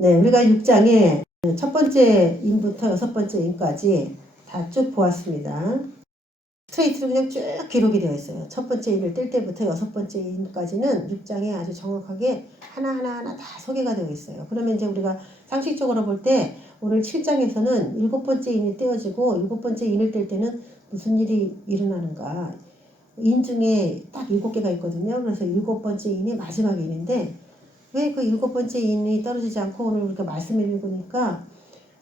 네, 우리가 6장에 첫 번째 인부터 여섯 번째 인까지 다 쭉 보았습니다. 스트레이트로 그냥 쭉 기록이 되어 있어요. 첫 번째 인을 뗄 때부터 여섯 번째 인까지는 6장에 아주 정확하게 하나하나 다 소개가 되어 있어요. 그러면 이제 우리가 상식적으로 볼 때 오늘 7장에서는 일곱 번째 인이 떼어지고 일곱 번째 인을 뗄 때는 무슨 일이 일어나는가. 인 중에 딱 7개가 있거든요. 그래서 일곱 번째 인이 마지막 인인데 왜 그 일곱 번째 인이 떨어지지 않고 오늘 우리가 말씀을 읽으니까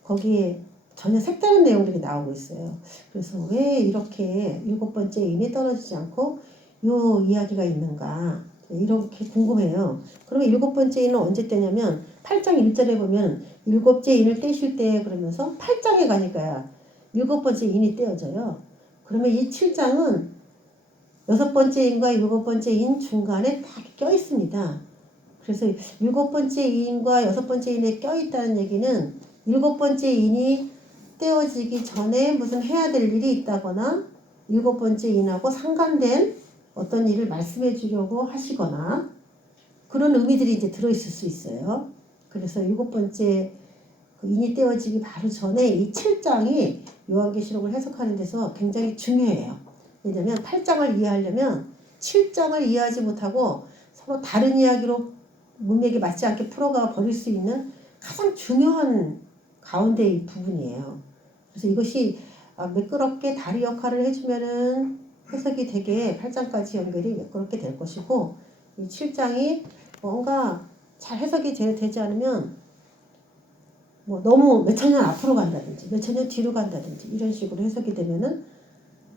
거기에 전혀 색다른 내용들이 나오고 있어요. 그래서 왜 이렇게 일곱 번째 인이 떨어지지 않고 요 이야기가 있는가 이렇게 궁금해요. 그러면 일곱 번째 인은 언제 떼냐면 8장 1절에 보면 일곱째 인을 떼실 때 그러면서 8장에 가니까 일곱 번째 인이 떼어져요. 그러면 이 7장은 여섯 번째 인과 일곱 번째 인 중간에 딱 껴 있습니다. 그래서 일곱 번째 인과 여섯 번째 인에 껴있다는 얘기는 일곱 번째 인이 떼어지기 전에 무슨 해야 될 일이 있다거나 일곱 번째 인하고 상관된 어떤 일을 말씀해 주려고 하시거나 그런 의미들이 이제 들어있을 수 있어요. 그래서 일곱 번째 인이 떼어지기 바로 전에 이 7장이 요한계시록을 해석하는 데서 굉장히 중요해요. 왜냐하면 8장을 이해하려면 7장을 이해하지 못하고 서로 다른 이야기로 문맥에 맞지 않게 풀어가 버릴 수 있는 가장 중요한 가운데의 부분이에요. 그래서 이것이 매끄럽게 다리 역할을 해주면은 해석이 되게 8장까지 연결이 매끄럽게 될 것이고 이 7장이 뭔가 잘 해석이 되지 않으면 뭐 너무 몇천 년 앞으로 간다든지 몇천 년 뒤로 간다든지 이런 식으로 해석이 되면은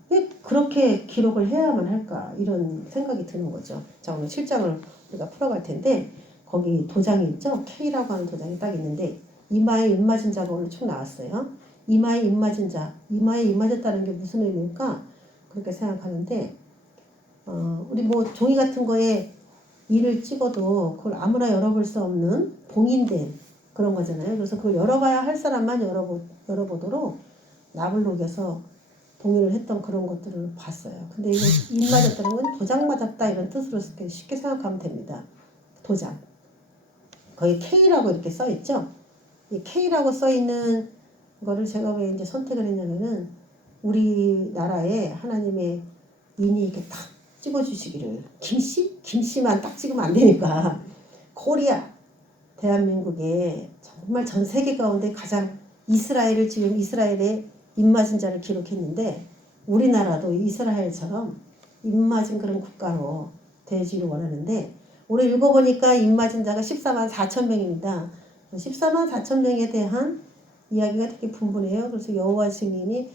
왜 그렇게 기록을 해야만 할까 이런 생각이 드는 거죠. 자, 오늘 7장을 우리가 풀어갈 텐데 거기 도장이 있죠. K라고 하는 도장이 딱 있는데 이마에 입 맞은 자가 오늘 쭉 나왔어요. 이마에 입 맞은 자, 이마에 입 맞았다는 게 무슨 의미일까? 그렇게 생각하는데 우리 뭐 종이 같은 거에 이를 찍어도 그걸 아무나 열어볼 수 없는 봉인된 그런 거잖아요. 그래서 그걸 열어봐야 할 사람만 열어보도록 납을 녹여서 봉인을 했던 그런 것들을 봤어요. 근데 이거 입 맞았다는 건 도장 맞았다 이런 뜻으로 쉽게 생각하면 됩니다. 도장. 거기 K라고 이렇게 써 있죠. 이 K라고 써 있는 거를 제가 왜 이제 선택을 했냐면은 우리나라에 하나님의 인이 이렇게 딱 찍어주시기를 김씨만 딱 찍으면 안 되니까 코리아 대한민국에 정말 전 세계 가운데 가장 이스라엘을 지금 이스라엘의 입맞은 자를 기록했는데 우리나라도 이스라엘처럼 입맞은 그런 국가로 되어지기를 원하는데 오늘 읽어보니까 입맞은 자가 14만 4천 명입니다. 14만 4천 명에 대한 이야기가 되게 분분해요. 그래서 여호와 증인이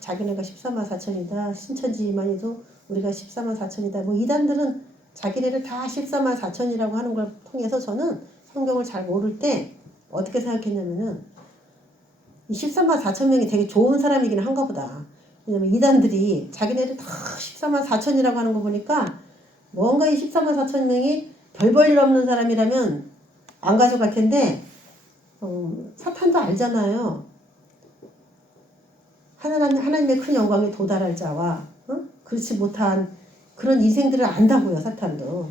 자기네가 14만 4천이다. 신천지만해도 우리가 14만 4천이다. 뭐 이단들은 자기네를 다 14만 4천이라고 하는 걸 통해서 저는 성경을 잘 모를 때 어떻게 생각했냐면은 이 14만 4천 명이 되게 좋은 사람이긴 한가 보다. 왜냐면 이단들이 자기네들 다 14만 4천이라고 하는 거 보니까 뭔가 이 14만 4천 명이 별 볼 일 없는 사람이라면 안 가져갈 텐데 사탄도 알잖아요. 하나님의 큰 영광에 도달할 자와 그렇지 못한 그런 인생들을 안다고요. 사탄도.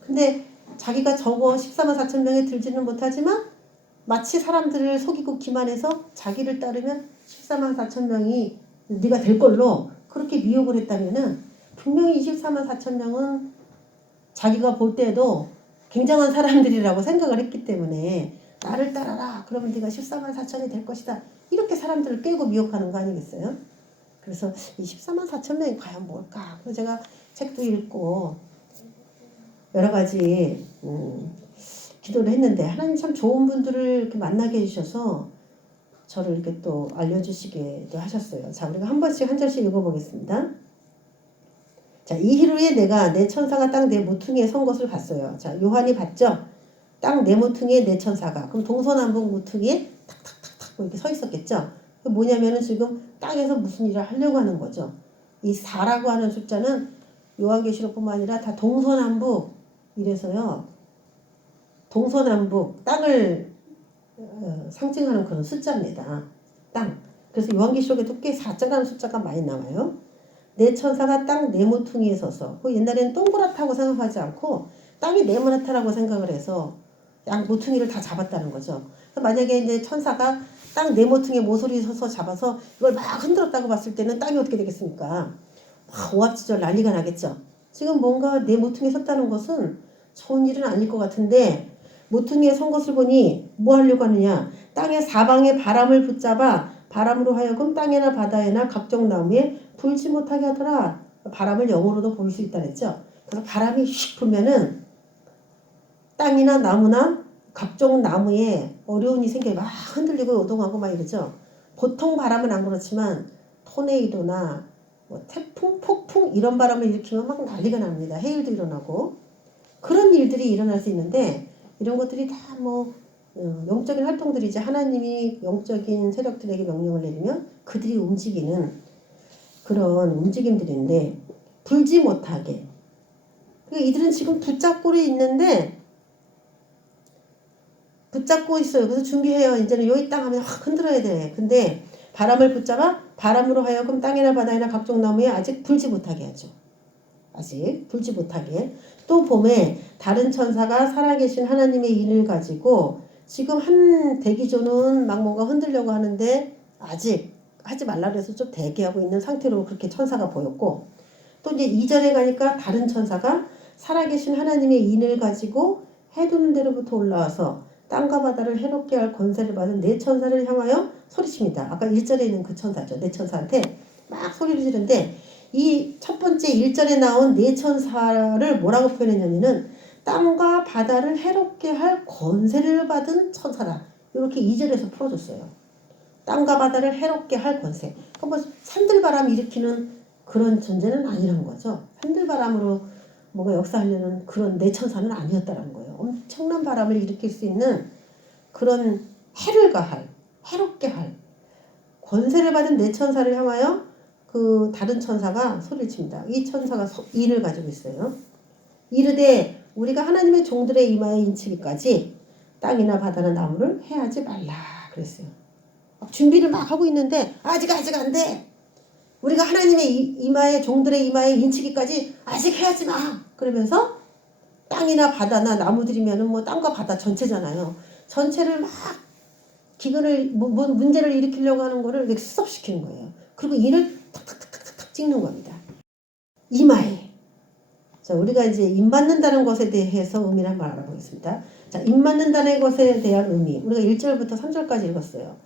근데 자기가 저거 14만 4천 명에 들지는 못하지만 마치 사람들을 속이고 기만해서 자기를 따르면 14만 4천 명이 네가 될 걸로 그렇게 미혹을 했다면은 분명히 24만 4천 명은 자기가 볼 때도 굉장한 사람들이라고 생각을 했기 때문에 나를 따라라 그러면 네가 14만 4천이 될 것이다 이렇게 사람들을 깨고 미혹하는 거 아니겠어요? 그래서 이 14만 4천 명이 과연 뭘까? 그래서 제가 책도 읽고 여러 가지 기도를 했는데 하나님 참 좋은 분들을 이렇게 만나게 해주셔서 저를 이렇게 또 알려주시기도 하셨어요. 자, 우리가 한 번씩 한 절씩 읽어보겠습니다. 자, 이 후에 내가 내 천사가 땅 내 모퉁이에 선 것을 봤어요. 자, 요한이 봤죠? 땅 내 모퉁이에 내 천사가. 그럼 동서남북 모퉁이에 탁탁탁탁 이렇게 서 있었겠죠? 뭐냐면은 지금 땅에서 무슨 일을 하려고 하는 거죠. 이 4라고 하는 숫자는 요한계시록뿐만 아니라 다 동서남북 이래서요. 동서남북 땅을 상징하는 그런 숫자입니다. 땅. 그래서 요한계시록에도 꽤 4자라는 숫자가 많이 나와요. 내 천사가 땅 네모퉁이에 서서 옛날에는 동그랗다고 생각하지 않고 땅이 네모나다라고 생각을 해서 양 모퉁이를 다 잡았다는 거죠. 만약에 이제 천사가 딱 네 모퉁이에 모서리 서서 잡아서 이걸 막 흔들었다고 봤을 때는 땅이 어떻게 되겠습니까? 막 오합지졸 난리가 나겠죠. 지금 뭔가 네 모퉁이에 섰다는 것은 좋은 일은 아닐 것 같은데 모퉁이에 선 것을 보니 뭐 하려고 하느냐. 땅의 사방에 바람을 붙잡아 바람으로 하여금 땅에나 바다에나 각종 나무에 불지 못하게 하더라. 바람을 영어로도 볼 수 있다 그랬죠. 그래서 바람이 휙 불면은 땅이나 나무나 각종 나무에 어려움이 생겨요. 막 흔들리고 요동하고 막 이러죠. 보통 바람은 안 그렇지만 토네이도나 뭐 태풍, 폭풍 이런 바람을 일으키면 막 난리가 납니다. 해일도 일어나고 그런 일들이 일어날 수 있는데 이런 것들이 다 뭐 영적인 활동들이지. 하나님이 영적인 세력들에게 명령을 내리면 그들이 움직이는 그런 움직임들인데 불지 못하게. 그러니까 이들은 지금 붙잡고 있는데 붙잡고 있어요. 그래서 준비해요. 이제는 여기 땅 하면 확 흔들어야 돼. 근데 바람을 붙잡아 바람으로 하여금 땅이나 바다나 각종 나무에 아직 불지 못하게 하죠. 아직 불지 못하게. 또 봄에 다른 천사가 살아계신 하나님의 인을 가지고 지금 한 대기조는 막 뭔가 흔들려고 하는데 아직 하지 말라 그래서 좀 대기하고 있는 상태로 그렇게 천사가 보였고 또 이제 2절에 가니까 다른 천사가 살아계신 하나님의 인을 가지고 해두는 데로부터 올라와서 땅과 바다를 해롭게 할 권세를 받은 네 천사를 향하여 소리칩니다. 아까 1절에 있는 그 천사죠. 네 천사한테 막 소리를 지르는데 이 첫 번째 1절에 나온 네 천사를 뭐라고 표현했냐면은 땅과 바다를 해롭게 할 권세를 받은 천사라. 이렇게 2절에서 풀어줬어요. 땅과 바다를 해롭게 할 권세. 그러니까 뭐 산들바람 일으키는 그런 존재는 아니란 거죠. 산들바람으로 뭐가 역사하려는 그런 네 천사는 아니었다는 거예요. 엄청난 바람을 일으킬 수 있는 그런 해를 가할, 해롭게 할 권세를 받은 네 천사를 향하여 그 다른 천사가 소리를 칩니다. 이 천사가 인을 가지고 있어요. 이르되 우리가 하나님의 종들의 이마에 인치기까지 땅이나 바다나 나무를 해하지 말라 그랬어요. 준비를 막 하고 있는데 아직 안 돼. 우리가 하나님의 이마에 종들의 이마에 인치기까지 아직 해하지 마. 그러면서 땅이나 바다나 나무들이면은 뭐 땅과 바다 전체잖아요. 전체를 막 기근을 문제를 일으키려고 하는 거를 이렇게 수습시키는 거예요. 그리고 인을 탁탁탁탁탁 찍는 겁니다. 이마에. 자, 우리가 이제 인 맞는다는 것에 대해서 의미를 한번 알아보겠습니다. 자, 인 맞는다는 것에 대한 의미. 우리가 1절부터 3절까지 읽었어요.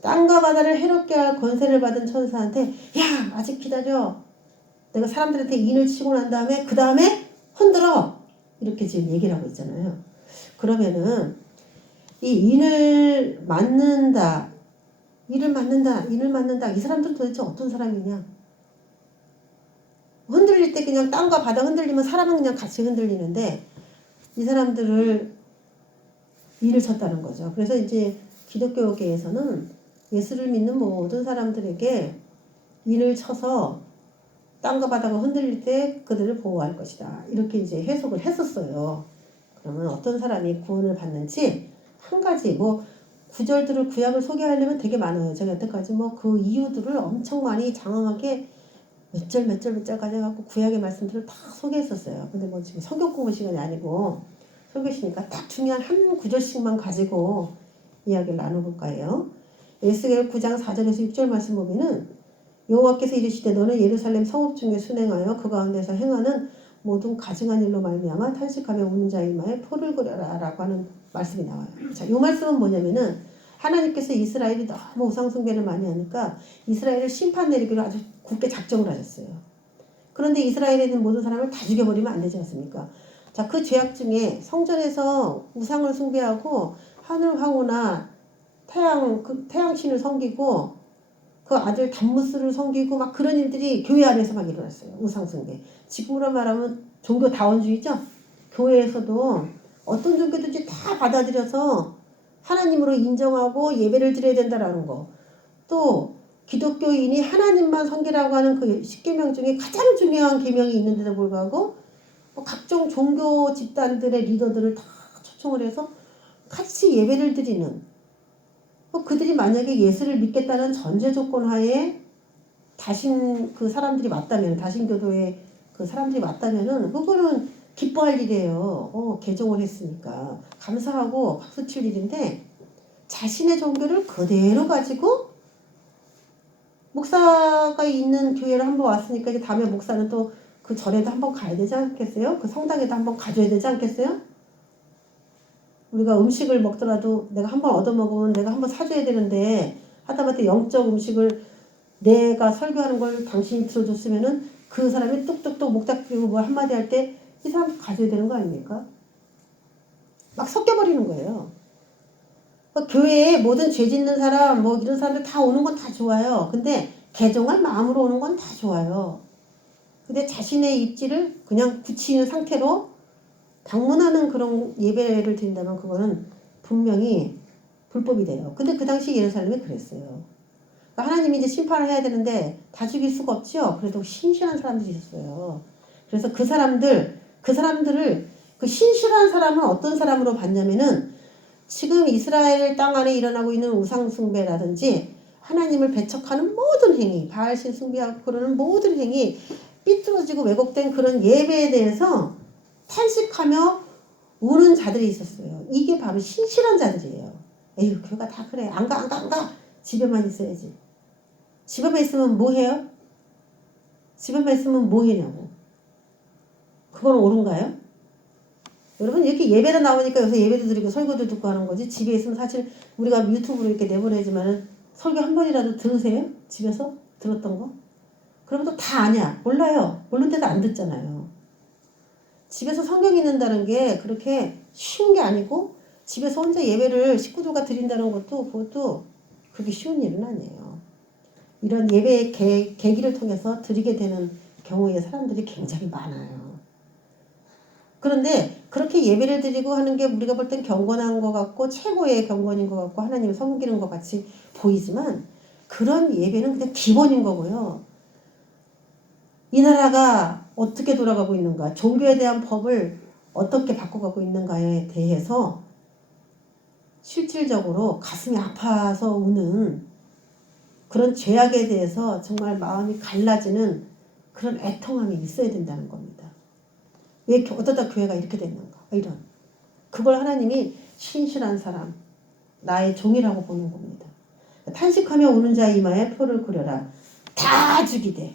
땅과 바다를 해롭게 할 권세를 받은 천사한테 야 아직 기다려. 내가 사람들한테 인을 치고 난 다음에 그 다음에 흔들어. 이렇게 지금 얘기를 하고 있잖아요. 그러면은 이 인을 맞는다. 인을 맞는다. 이 사람들은 도대체 어떤 사람이냐. 흔들릴 때 그냥 땅과 바다 흔들리면 사람은 그냥 같이 흔들리는데 이 사람들을 인을 쳤다는 거죠. 그래서 이제 기독교계에서는 예수를 믿는 모든 사람들에게 인을 쳐서 땅과 바다가 흔들릴 때 그들을 보호할 것이다. 이렇게 이제 해석을 했었어요. 그러면 어떤 사람이 구원을 받는지 한 가지 뭐 구절들을 구약을 소개하려면 되게 많아요. 제가 여태까지 뭐 그 이유들을 엄청 많이 장황하게 몇 절까지 해갖고 구약의 말씀들을 다 소개했었어요. 근데 뭐 지금 성경 공부 시간이 아니고 설교시니까 딱 중요한 한 구절씩만 가지고 이야기를 나눠볼까 해요. 에스겔 9장 4절에서 6절 말씀 보면은 여호와께서 이르시되 너는 예루살렘 성읍 중에 순행하여 그 가운데서 행하는 모든 가증한 일로 말미암아 탄식하며 우는 자의 이마에 포를 그려라 라고 하는 말씀이 나와요. 자, 이 말씀은 뭐냐면은 하나님께서 이스라엘이 너무 우상 숭배를 많이 하니까 이스라엘을 심판 내리기로 아주 굳게 작정을 하셨어요. 그런데 이스라엘에 있는 모든 사람을 다 죽여버리면 안 되지 않습니까? 자, 그 죄악 중에 성전에서 우상을 숭배하고 하늘황후나 태양신을 섬기고 그 아들 담무스를 섬기고 막 그런 일들이 교회 안에서 막 일어났어요. 우상숭배. 지금으로 말하면 종교다원주의죠. 교회에서도 어떤 종교든지 다 받아들여서 하나님으로 인정하고 예배를 드려야 된다라는 거. 또 기독교인이 하나님만 섬기라고 하는 그 10계명 중에 가장 중요한 계명이 있는데도 불구하고 뭐 각종 종교 집단들의 리더들을 다 초청을 해서 같이 예배를 드리는 그들이 만약에 예수를 믿겠다는 전제 조건 하에 다신 그 사람들이 맞다면 다신교도의 그 사람들이 맞다면은 그거는 기뻐할 일이에요. 개종을 했으니까. 감사하고 박수칠 일인데 자신의 종교를 그대로 가지고 목사가 있는 교회를 한번 왔으니까 이제 다음에 목사는 또 그 절에도 한번 가야 되지 않겠어요? 그 성당에도 한번 가줘야 되지 않겠어요? 우리가 음식을 먹더라도 내가 한번 얻어먹으면 내가 한번 사줘야 되는데 하다못해 영적 음식을 내가 설교하는 걸 당신이 들어줬으면은 그 사람이 뚝뚝뚝 목닥 들고 뭐 한마디 할 때 이 사람 가져야 되는 거 아닙니까? 막 섞여버리는 거예요. 교회에 모든 죄 짓는 사람 뭐 이런 사람들 다 오는 건 다 좋아요. 근데 개종할 마음으로 오는 건 다 좋아요. 근데 자신의 입지를 그냥 굳히는 상태로 방문하는 그런 예배를 드린다면 그거는 분명히 불법이 돼요. 근데 그 당시 예루살렘이 그랬어요. 그러니까 하나님이 이제 심판을 해야 되는데 다 죽일 수가 없죠. 그래도 신실한 사람들이 있었어요. 그래서 그 사람들을 그 신실한 사람은 어떤 사람으로 봤냐면은 지금 이스라엘 땅 안에 일어나고 있는 우상숭배라든지 하나님을 배척하는 모든 행위, 바알신 숭배하고 그러는 모든 행위, 삐뚤어지고 왜곡된 그런 예배에 대해서 탄식하며 우는 자들이 있었어요. 이게 바로 신실한 자들이에요. 에휴, 교회가 다 그래. 안 가. 집에만 있어야지. 집에만 있으면 뭐 해요? 집에만 있으면 뭐 해냐고. 그건 옳은가요? 여러분 이렇게 예배로 나오니까 요새 예배도 드리고 설교도 듣고 하는 거지. 집에 있으면 사실 우리가 유튜브로 이렇게 내보내지만은 설교 한 번이라도 들으세요? 집에서 들었던 거? 그러면 또 다 아냐? 몰라요. 모르는데도 안 듣잖아요. 집에서 성경 읽는다는 게 그렇게 쉬운 게 아니고 집에서 혼자 예배를 식구들과 드린다는 것도 그것도 그렇게 쉬운 일은 아니에요. 이런 예배의 계기를 통해서 드리게 되는 경우에 사람들이 굉장히 많아요. 그런데 그렇게 예배를 드리고 하는 게 우리가 볼 땐 경건한 것 같고 최고의 경건인 것 같고 하나님을 섬기는 것 같이 보이지만 그런 예배는 그냥 기본인 거고요. 이 나라가 어떻게 돌아가고 있는가, 종교에 대한 법을 어떻게 바꿔가고 있는가에 대해서 실질적으로 가슴이 아파서 우는 그런 죄악에 대해서 정말 마음이 갈라지는 그런 애통함이 있어야 된다는 겁니다. 왜 어쩌다 교회가 이렇게 됐는가 이런 그걸 하나님이 신실한 사람 나의 종이라고 보는 겁니다. 탄식하며 우는 자 이마에 표를 그려라. 다 죽이되.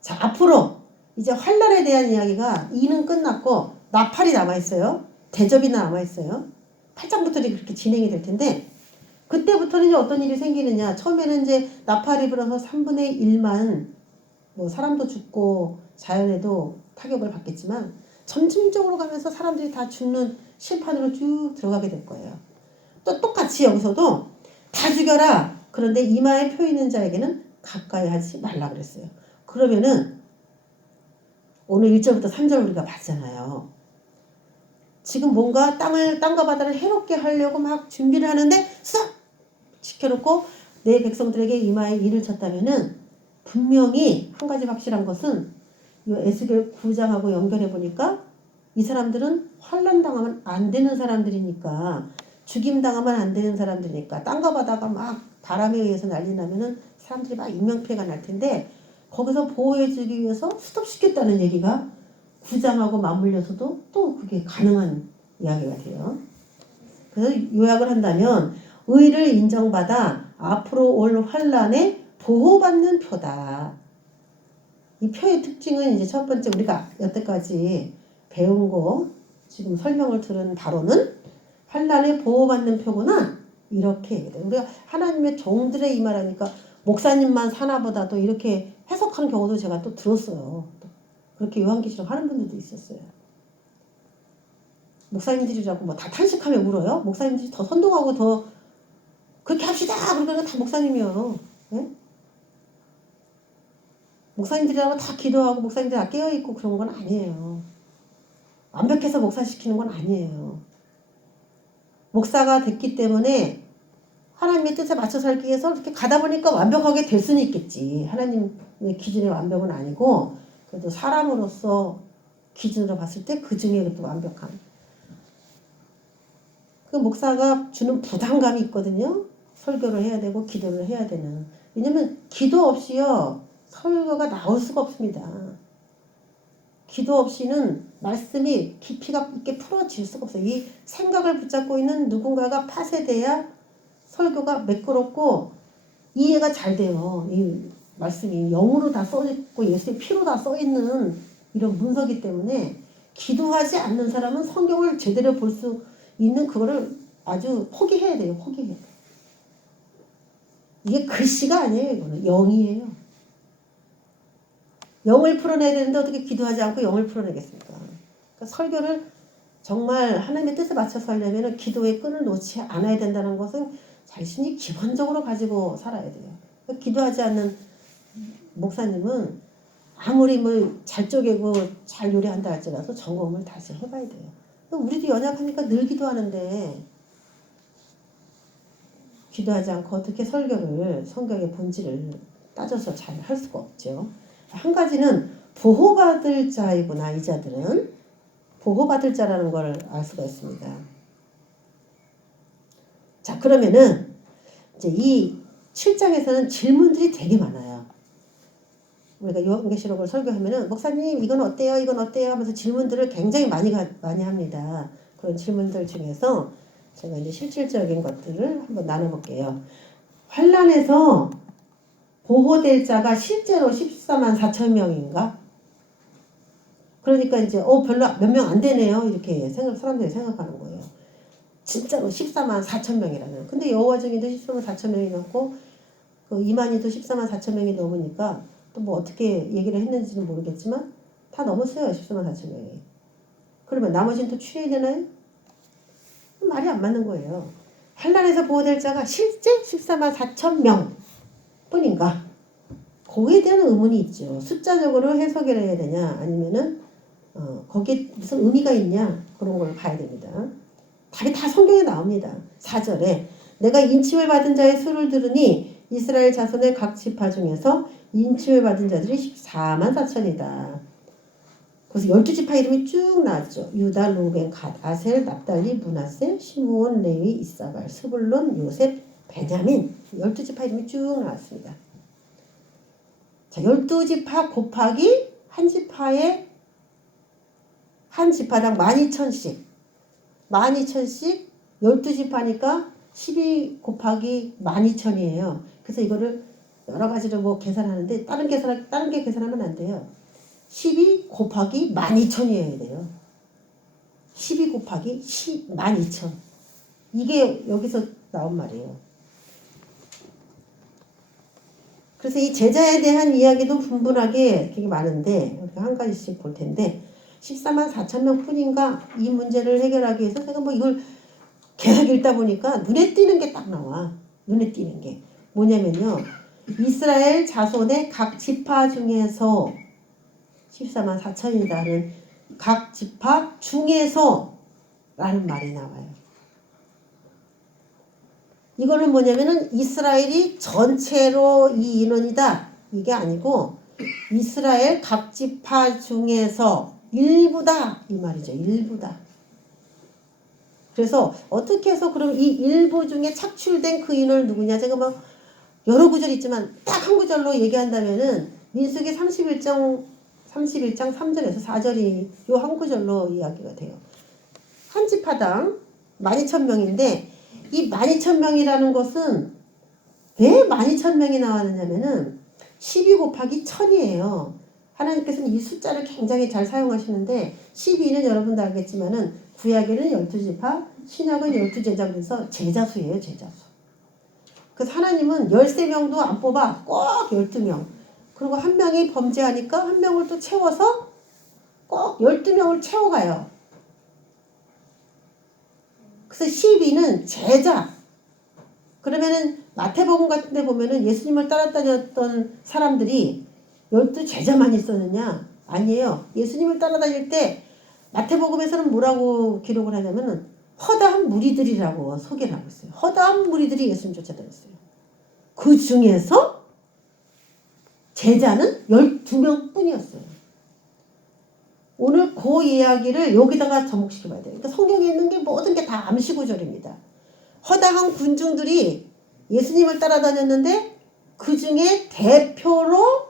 자 앞으로 이제 환난에 대한 이야기가 2는 끝났고 나팔이 남아있어요. 대접이 남아있어요. 8장부터 그렇게 진행이 될 텐데 그때부터는 이제 어떤 일이 생기느냐. 처음에는 이제 나팔이 불어서 3분의 1만 뭐 사람도 죽고 자연에도 타격을 받겠지만 점진적으로 가면서 사람들이 다 죽는 심판으로 쭉 들어가게 될 거예요. 또 똑같이 여기서도 다 죽여라. 그런데 이마에 표 있는 자에게는 가까이 하지 말라 그랬어요. 그러면은 오늘 1절부터 3절 우리가 봤잖아요. 지금 뭔가 땅과 바다를 해롭게 하려고 막 준비를 하는데 싹 지켜놓고 내 백성들에게 이마에 일을 쳤다면은 분명히 한 가지 확실한 것은 이 에스겔 9장하고 연결해 보니까 이 사람들은 환난 당하면 안 되는 사람들이니까 죽임 당하면 안 되는 사람들이니까 땅과 바다가 막 바람에 의해서 난리 나면은 사람들이 막 인명피해가 날 텐데 거기서 보호해주기 위해서 스톱시켰다는 얘기가 9장하고 맞물려서도 또 그게 가능한 이야기가 돼요. 그래서 요약을 한다면 의를 인정받아 앞으로 올 환난에 보호받는 표다. 이 표의 특징은 이제 첫 번째 우리가 여태까지 배운 거 지금 설명을 들은 바로는 환난에 보호받는 표구나 이렇게 얘기해요. 우리가 하나님의 종들의 이 말하니까 목사님만 사나보다도 이렇게 해석하는 경우도 제가 또 들었어요. 그렇게 요한계시록 하는 분들도 있었어요. 목사님들이라고 뭐 다 탄식하며 울어요? 목사님들이 더 선동하고 더 그렇게 합시다. 그러면 다 목사님이요. 네? 목사님들이라고 다 기도하고 목사님들 다 깨어있고 그런 건 아니에요. 완벽해서 목사시키는 건 아니에요. 목사가 됐기 때문에 하나님의 뜻에 맞춰 살기 위해서 이렇게 가다 보니까 완벽하게 될 수는 있겠지. 하나님의 기준의 완벽은 아니고 그래도 사람으로서 기준으로 봤을 때 그 중에 그래도 완벽한 그 목사가 주는 부담감이 있거든요. 설교를 해야 되고 기도를 해야 되는. 왜냐면 기도 없이요 설교가 나올 수가 없습니다. 기도 없이는 말씀이 깊이가 있게 풀어질 수가 없어요. 이 생각을 붙잡고 있는 누군가가 파쇄돼야 설교가 매끄럽고 이해가 잘 돼요. 이 말씀이 영으로 다 써있고 예수의 피로 다 써있는 이런 문서기 때문에 기도하지 않는 사람은 성경을 제대로 볼 수 있는 그거를 아주 포기해야 돼요. 포기해야 돼요. 이게 글씨가 아니에요. 이거는 영이에요. 영을 풀어내야 되는데 어떻게 기도하지 않고 영을 풀어내겠습니까? 그러니까 설교를 정말 하나님의 뜻에 맞춰서 하려면 기도의 끈을 놓지 않아야 된다는 것은 자신이 기본적으로 가지고 살아야 돼요. 그러니까 기도하지 않는 목사님은 아무리 뭐 잘 쪼개고 잘 요리한다 할지라도 점검을 다시 해봐야 돼요. 우리도 연약하니까 늘 기도하는데 기도하지 않고 어떻게 설교를 성경의 본질을 따져서 잘 할 수가 없죠. 한 가지는 보호받을 자이구나. 이 자들은 보호받을 자라는 걸 알 수가 있습니다. 자, 그러면은 이제 이 7장에서는 질문들이 되게 많아요. 우리가 요한계시록을 설교하면은 목사님 이건 어때요? 이건 어때요? 하면서 질문들을 굉장히 많이 합니다. 그런 질문들 중에서 제가 이제 실질적인 것들을 한번 나눠볼게요. 환란에서 보호될 자가 실제로 14만 4천 명인가? 그러니까 이제 별로 몇 명 안 되네요. 이렇게 사람들이 생각하는 거예요. 진짜로 14만 4천 명이라면. 근데 여호와 증인도 14만 4천 명이 넘고 그 이만희도 14만 4천 명이 넘으니까 또 뭐 어떻게 얘기를 했는지는 모르겠지만 다 넘었어요. 14만 4천 명이. 그러면 나머지는 또 취해야 되나요? 말이 안 맞는 거예요. 환란에서 보호될 자가 실제 14만 4천 명 뿐인가? 거기에 대한 의문이 있죠. 숫자적으로 해석을 해야 되냐 아니면은 거기에 무슨 의미가 있냐 그런 걸 봐야 됩니다. 답이 다 성경에 나옵니다. 4절에 내가 인침을 받은 자의 수를 들으니 이스라엘 자손의 각 지파 중에서 인침을 받은 자들이 14만 4천이다. 그래서 12지파 이름이 쭉 나왔죠. 유다, 루벤, 갓, 아셀, 납달리, 므낫세, 시므온, 레위, 이사갈, 스불론, 요셉, 베냐민 12지파 이름이 쭉 나왔습니다. 자, 12지파 곱하기 한 지파에 한 지파당 12,000씩 12,000씩 12지파니까 12 곱하기 12,000이에요. 그래서 이거를 여러 가지로 뭐 계산하는데 다른 게 계산하면 안 돼요. 12 곱하기 12,000이어야 돼요. 12 곱하기 12,000. 이게 여기서 나온 말이에요. 그래서 이 제자에 대한 이야기도 분분하게 되게 많은데 우리가 한 가지씩 볼 텐데 14만 4천 명 뿐인가 이 문제를 해결하기 위해서 제가 뭐 이걸 계속 읽다 보니까 눈에 띄는 게 딱 나와. 눈에 띄는 게 뭐냐면요. 이스라엘 자손의 각 지파 중에서 14만 4천이라는 각 지파 중에서 라는 말이 나와요. 이거는 뭐냐면은 이스라엘이 전체로 이 인원이다. 이게 아니고 이스라엘 각 지파 중에서 일부다. 이 말이죠. 일부다. 그래서 어떻게 해서 그럼 이 일부 중에 착출된 그 인원은 누구냐? 제가 뭐 여러 구절 있지만 딱 한 구절로 얘기한다면은 민수기 31장 3절에서 4절이 요 한 구절로 이야기가 돼요. 한 지파당 12,000명인데 이 12,000명이라는 것은 왜 12,000명이 나왔느냐면은 12 곱하기 1000이에요. 하나님께서는 이 숫자를 굉장히 잘 사용하시는데 12는 여러분도 알겠지만은 구약에는 12지파, 신약은 12제자 그래서 제자수예요. 제자수. 그래서 하나님은 13명도 안 뽑아 꼭 12명. 그리고 한 명이 범죄하니까 한 명을 또 채워서 꼭 12명을 채워가요. 그래서 12는 제자. 그러면은 마태복음 같은 데 보면은 예수님을 따라다녔던 사람들이 12제자만 있었느냐? 아니에요. 예수님을 따라다닐 때 마태복음에서는 뭐라고 기록을 하냐면은 허다한 무리들이라고 소개를 하고 있어요. 허다한 무리들이 예수님 쫓아다녔어요. 그 중에서 제자는 12명 뿐이었어요. 오늘 그 이야기를 여기다가 접목시켜봐야 돼요. 그러니까 성경에 있는 게 모든 게 다 암시구절입니다. 허다한 군중들이 예수님을 따라다녔는데 그 중에 대표로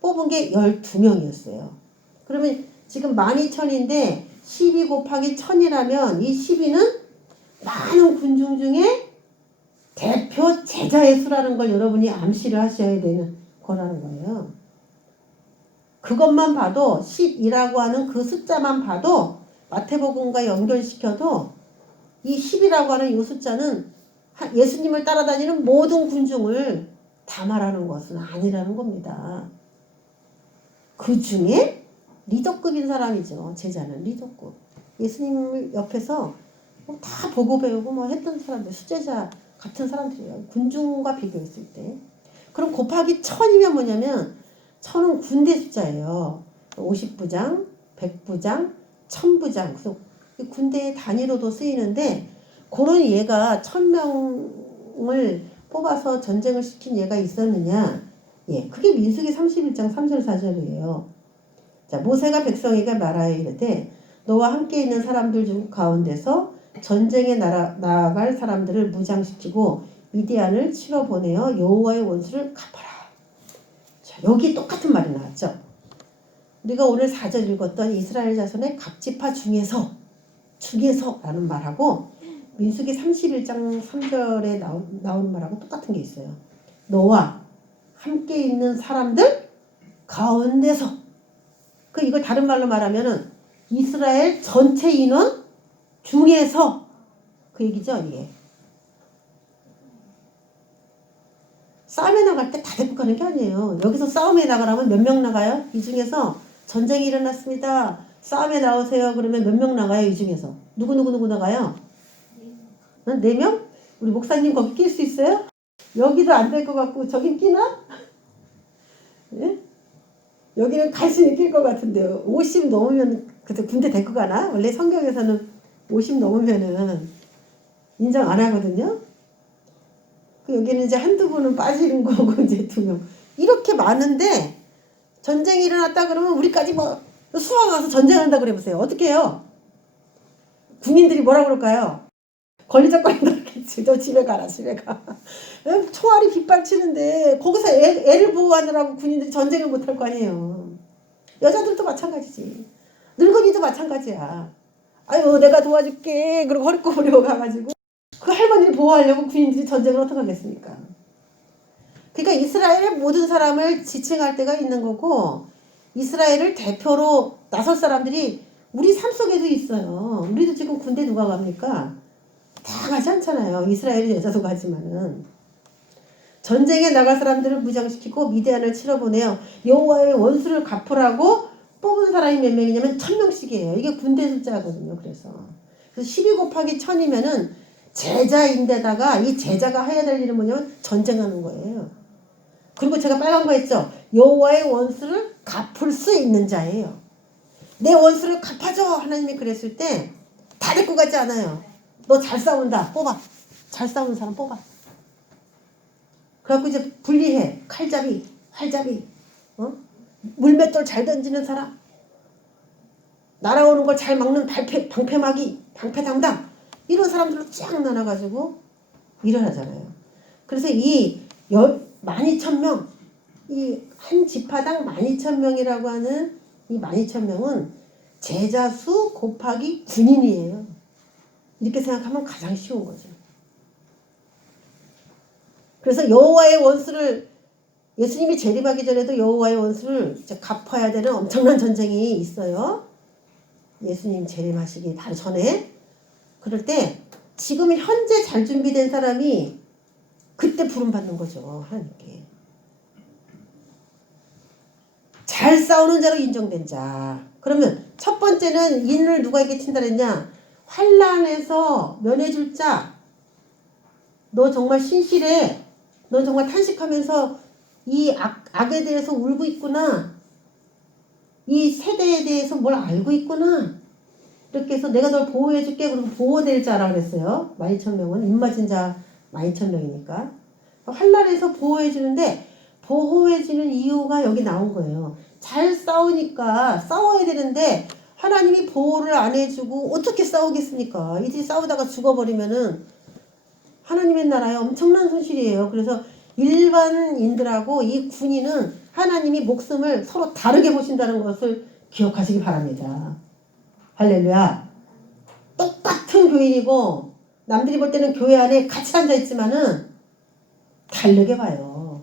뽑은 게 12명이었어요. 그러면 지금 12,000인데 12 곱하기 1000이라면 이 12는 많은 군중 중에 대표 제자의 수라는 걸 여러분이 암시를 하셔야 되는 거라는 거예요. 그것만 봐도 10이라고 하는 그 숫자만 봐도 마태복음과 연결시켜도 이 10이라고 하는 이 숫자는 예수님을 따라다니는 모든 군중을 다 말하는 것은 아니라는 겁니다. 그 중에 리더급인 사람이죠. 제자는 리더급. 예수님을 옆에서 다 보고 배우고 했던 사람들, 수제자 같은 사람들이에요. 군중과 비교했을 때. 그럼 곱하기 1000이면 뭐냐면 1000은 군대 숫자예요. 50부장, 100부장, 1000부장. 그래서 군대의 단위로도 쓰이는데 그런 얘가 1000명을 뽑아서 전쟁을 시킨 얘가 있었느냐? 예, 그게 민수기 31장 3절 4절이에요. 자, 모세가 백성에게 말하여 이르되 너와 함께 있는 사람들 중 가운데서 전쟁에 나아갈 사람들을 무장시키고 미디안을 치러 보내어 여호와의 원수를 갚아라. 자, 여기 똑같은 말이 나왔죠. 우리가 오늘 4절 읽었던 이스라엘 자손의 각지파 중에서라는 말하고 민수기 31장 3절에 나온 말하고 똑같은 게 있어요. 너와 함께 있는 사람들 가운데서. 이걸 다른 말로 말하면은 이스라엘 전체 인원 중에서 그 얘기죠. 이게 싸움에 나갈 때 다 데리고 가는 게 아니에요. 여기서 싸움에 나가라면 몇 명 나가요? 이 중에서 전쟁이 일어났습니다. 싸움에 나오세요. 그러면 몇 명 나가요? 이 중에서 누구 나가요? 4명? 우리 목사님 거기 낄 수 있어요? 여기도 안 될 것 같고 저긴 끼나? 예? 여기는 갈 수는 낄 것 같은데요. 50 넘으면 그때 군대 데리고 가나? 원래 성경에서는 50 넘으면은 인정 안 하거든요. 여기는 이제 한두 분은 빠지는 거고 이제 2명. 이렇게 많은데 전쟁이 일어났다 그러면 우리까지 수학 가서 전쟁한다 그래 보세요. 어떻게 해요? 군인들이 뭐라 그럴까요? 권리적거린다 그랬지. 너 집에 가라, 집에 가. 총알이 빗발치는데 거기서 애를 보호하느라고 군인들이 전쟁을 못할 거 아니에요. 여자들도 마찬가지지. 늙은이도 마찬가지야. 아유, 내가 도와줄게. 그리고 허리 꼬부리고 가가지고 그 할머니를 보호하려고 군인들이 전쟁을 어떻게 하겠습니까? 그러니까 이스라엘의 모든 사람을 지칭할 때가 있는 거고 이스라엘을 대표로 나설 사람들이 우리 삶 속에도 있어요. 우리도 지금 군대 누가 갑니까? 다 가지 않잖아요. 이스라엘은 여자도 가지만은. 전쟁에 나갈 사람들을 무장시키고 미디안을 치러보내요. 여호와의 원수를 갚으라고 뽑은 사람이 몇 명이냐면 1000명씩이에요. 이게 군대 숫자거든요. 그래서 12 곱하기 1000이면은 제자인데다가 이 제자가 해야 될 일은 뭐냐면 전쟁하는 거예요. 그리고 제가 빨간 거 했죠. 여호와의 원수를 갚을 수 있는 자예요. 내 원수를 갚아줘. 하나님이 그랬을 때 다 데리고 가지 않아요. 너 잘 싸운다. 뽑아. 잘 싸우는 사람 뽑아. 그래갖고 이제 분리해. 칼잡이, 활잡이, 물맷돌 잘 던지는 사람, 날아오는 걸 잘 막는 방패막이, 방패 담당, 이런 사람들로 쫙 나눠가지고 일을 하잖아요. 그래서 이 12,000명, 이 한 지파당 12,000명이라고 하는 이 12,000명은 제자 수 곱하기 군인이에요. 이렇게 생각하면 가장 쉬운 거죠. 그래서 여호와의 원수를 예수님이 재림하기 전에도 여호와의 원수를 갚아야 되는 엄청난 전쟁이 있어요. 예수님 재림하시기 바로 전에. 그럴 때 지금 현재 잘 준비된 사람이 그때 부름받는 거죠. 하나님께. 잘 싸우는 자로 인정된 자. 그러면 첫 번째는 인을 누가에게 친다 그랬냐? 환난에서 면해줄 자. 너 정말 신실해. 너 정말 탄식하면서 이 악에 대해서 울고 있구나. 이 세대에 대해서 뭘 알고 있구나. 이렇게 해서 내가 널 보호해줄게. 그리고 보호될 자라 그랬어요. 12,000명은 입맞은 자 12,000명이니까. 환난에서 보호해주는데 보호해주는 이유가 여기 나온 거예요. 잘 싸우니까 싸워야 되는데 하나님이 보호를 안 해주고 어떻게 싸우겠습니까? 이제 싸우다가 죽어버리면은 하나님의 나라에 엄청난 손실이에요. 그래서 일반인들하고 이 군인은 하나님이 목숨을 서로 다르게 보신다는 것을 기억하시기 바랍니다. 할렐루야. 똑같은 교인이고 남들이 볼 때는 교회 안에 같이 앉아있지만은 다르게 봐요.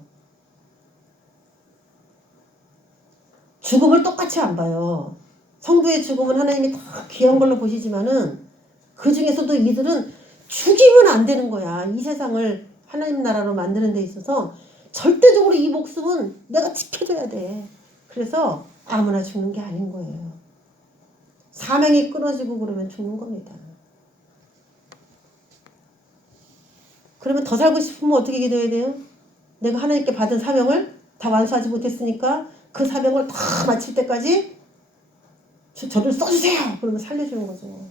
죽음을 똑같이 안 봐요. 성도의 죽음은 하나님이 다 귀한 걸로 보시지만은 그 중에서도 이들은 죽이면 안 되는 거야. 이 세상을 하나님 나라로 만드는 데 있어서 절대적으로 이 목숨은 내가 지켜줘야 돼. 그래서 아무나 죽는 게 아닌 거예요. 사명이 끊어지고 그러면 죽는 겁니다. 그러면 더 살고 싶으면 어떻게 기도해야 돼요? 내가 하나님께 받은 사명을 다 완수하지 못했으니까 그 사명을 다 마칠 때까지 저를 써주세요. 그러면 살려주는 거죠.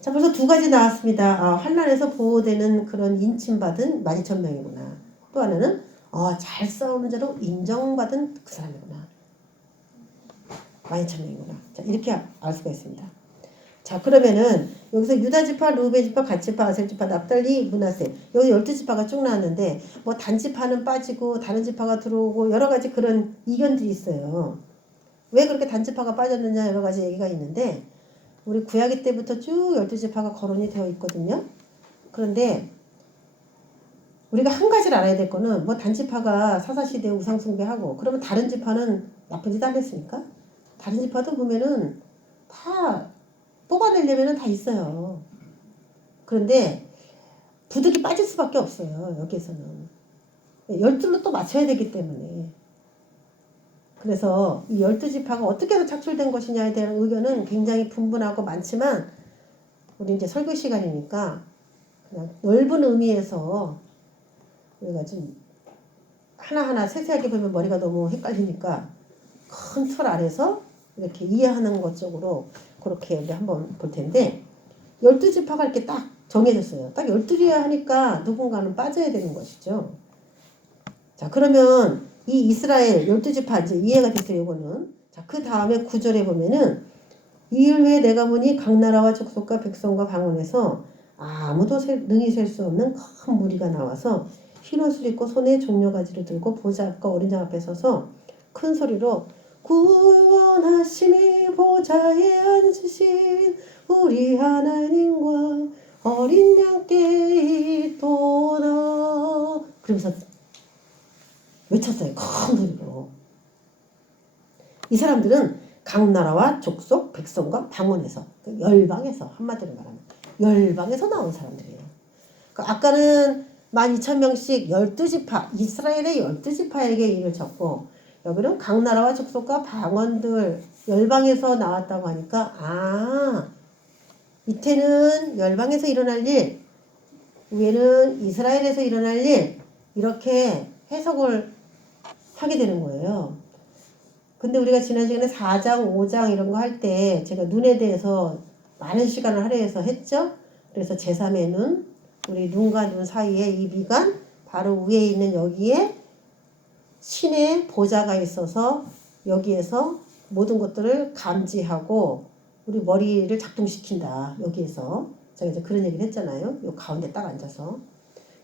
자, 벌써 두 가지 나왔습니다. 환난에서 보호되는 그런 인침받은 12,000명이구나. 또 하나는 잘 싸우는 자로 인정받은 그 사람이구나. 12,000명이구나. 자, 이렇게 알 수가 있습니다. 자, 그러면은 여기서 유다 지파, 루벤 지파, 갓 지파, 아셀 지파, 납달리, 므낫세 여기 12지파가 쭉 나왔는데 뭐 단지파는 빠지고 다른 지파가 들어오고 여러 가지 그런 이견들이 있어요. 왜 그렇게 단지파가 빠졌느냐 여러 가지 얘기가 있는데 우리 구약기 때부터 쭉 12지파가 거론이 되어 있거든요. 그런데 우리가 한 가지를 알아야 될 거는 뭐 단지파가 사사시대에 우상숭배하고 그러면 다른 지파는 나쁜 짓 안 했습니까? 다른 지파도 보면은 다 뽑아내려면 다 있어요. 그런데 부득이 빠질 수밖에 없어요. 여기에서는. 12로 또 맞춰야 되기 때문에. 그래서 이 12지파가 어떻게 해서 착출된 것이냐에 대한 의견은 굉장히 분분하고 많지만 우리 이제 설교 시간이니까 그냥 넓은 의미에서 우리가 좀 하나하나 세세하게 보면 머리가 너무 헷갈리니까 큰 틀 아래서 이렇게 이해하는 것 쪽으로 그렇게 우리 한번 볼 텐데 12지파가 이렇게 딱 정해졌어요. 딱 12이야 하니까 누군가는 빠져야 되는 것이죠. 자, 그러면 이 이스라엘 12지파 이제 이해가 됐어요. 이거는. 자, 그 다음에 9절에 보면은 이일 후에 내가 보니 각 나라와 족속과 백성과 방언에서 아무도 능히 셀 수 없는 큰 무리가 나와서 흰 옷을 입고 손에 종려가지를 들고 보좌 앞과 어린 양 앞에 서서 큰 소리로 구원하심이 보좌에 앉으신 우리 하나님과 어린 양께 있도다 그러면서 외쳤어요. 큰 소리로. 이 사람들은 각 나라와 족속, 백성과 방언에서 열방에서 한마디로 말하면 열방에서 나온 사람들이에요. 그러니까 아까는 12,000명씩 12지파 이스라엘의 12지파에게 일을 졌고 여기는 각 나라와 족속과 방언들 열방에서 나왔다고 하니까 밑에는 열방에서 일어날 일 위에는 이스라엘에서 일어날 일 이렇게 해석을 하게 되는 거예요. 근데 우리가 지난 시간에 4장, 5장 이런 거 할 때 제가 눈에 대해서 많은 시간을 할애해서 했죠. 그래서 제3의 눈, 우리 눈과 눈 사이에 이 미간, 바로 위에 있는 여기에 신의 보좌가 있어서 여기에서 모든 것들을 감지하고 우리 머리를 작동시킨다. 여기에서 제가 이제 그런 얘기를 했잖아요. 요 가운데 딱 앉아서.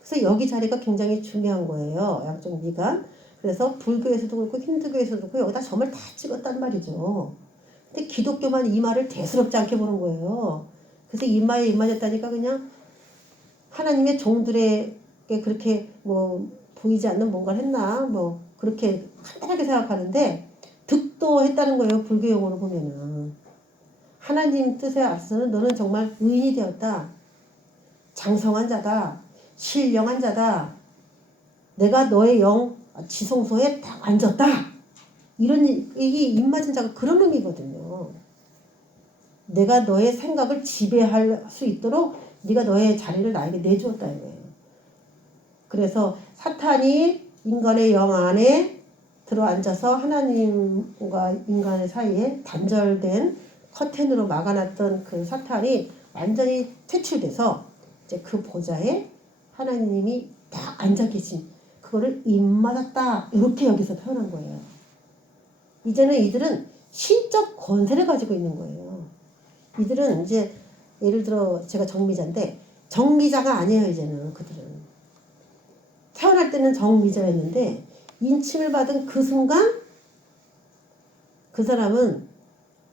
그래서 여기 자리가 굉장히 중요한 거예요. 양쪽 미간. 그래서 불교에서도 그렇고 힌두교에서도 그렇고 여기다 점을 다 찍었단 말이죠. 근데 기독교만 이마를 대수롭지 않게 보는 거예요. 그래서 이마에 이마졌다니까 그냥 하나님의 종들에게 그렇게 뭐 보이지 않는 뭔가를 했나 뭐 그렇게 간단하게 생각하는데 득도했다는 거예요. 불교 용어로 보면은. 하나님 뜻에 앞서는 너는 정말 의인이 되었다. 장성한 자다. 신령한 자다. 내가 너의 영 지성소에 딱 앉았다. 이런 이게 입맞은 자가 그런 의미거든요. 내가 너의 생각을 지배할 수 있도록 네가 너의 자리를 나에게 내주었다 이거예요. 그래서 사탄이 인간의 영 안에 들어앉아서 하나님과 인간의 사이에 단절된 커튼으로 막아놨던 그 사탄이 완전히 퇴출돼서 이제 그 보좌에 하나님이 딱 앉아 계신 그거를 입맞았다 이렇게 여기서 표현한 거예요. 이제는 이들은 신적 권세를 가지고 있는 거예요. 이들은 이제 예를 들어 제가 정미자인데 정미자가 아니에요. 이제는 그들은 태어날 때는 정미자였는데 인침을 받은 그 순간 그 사람은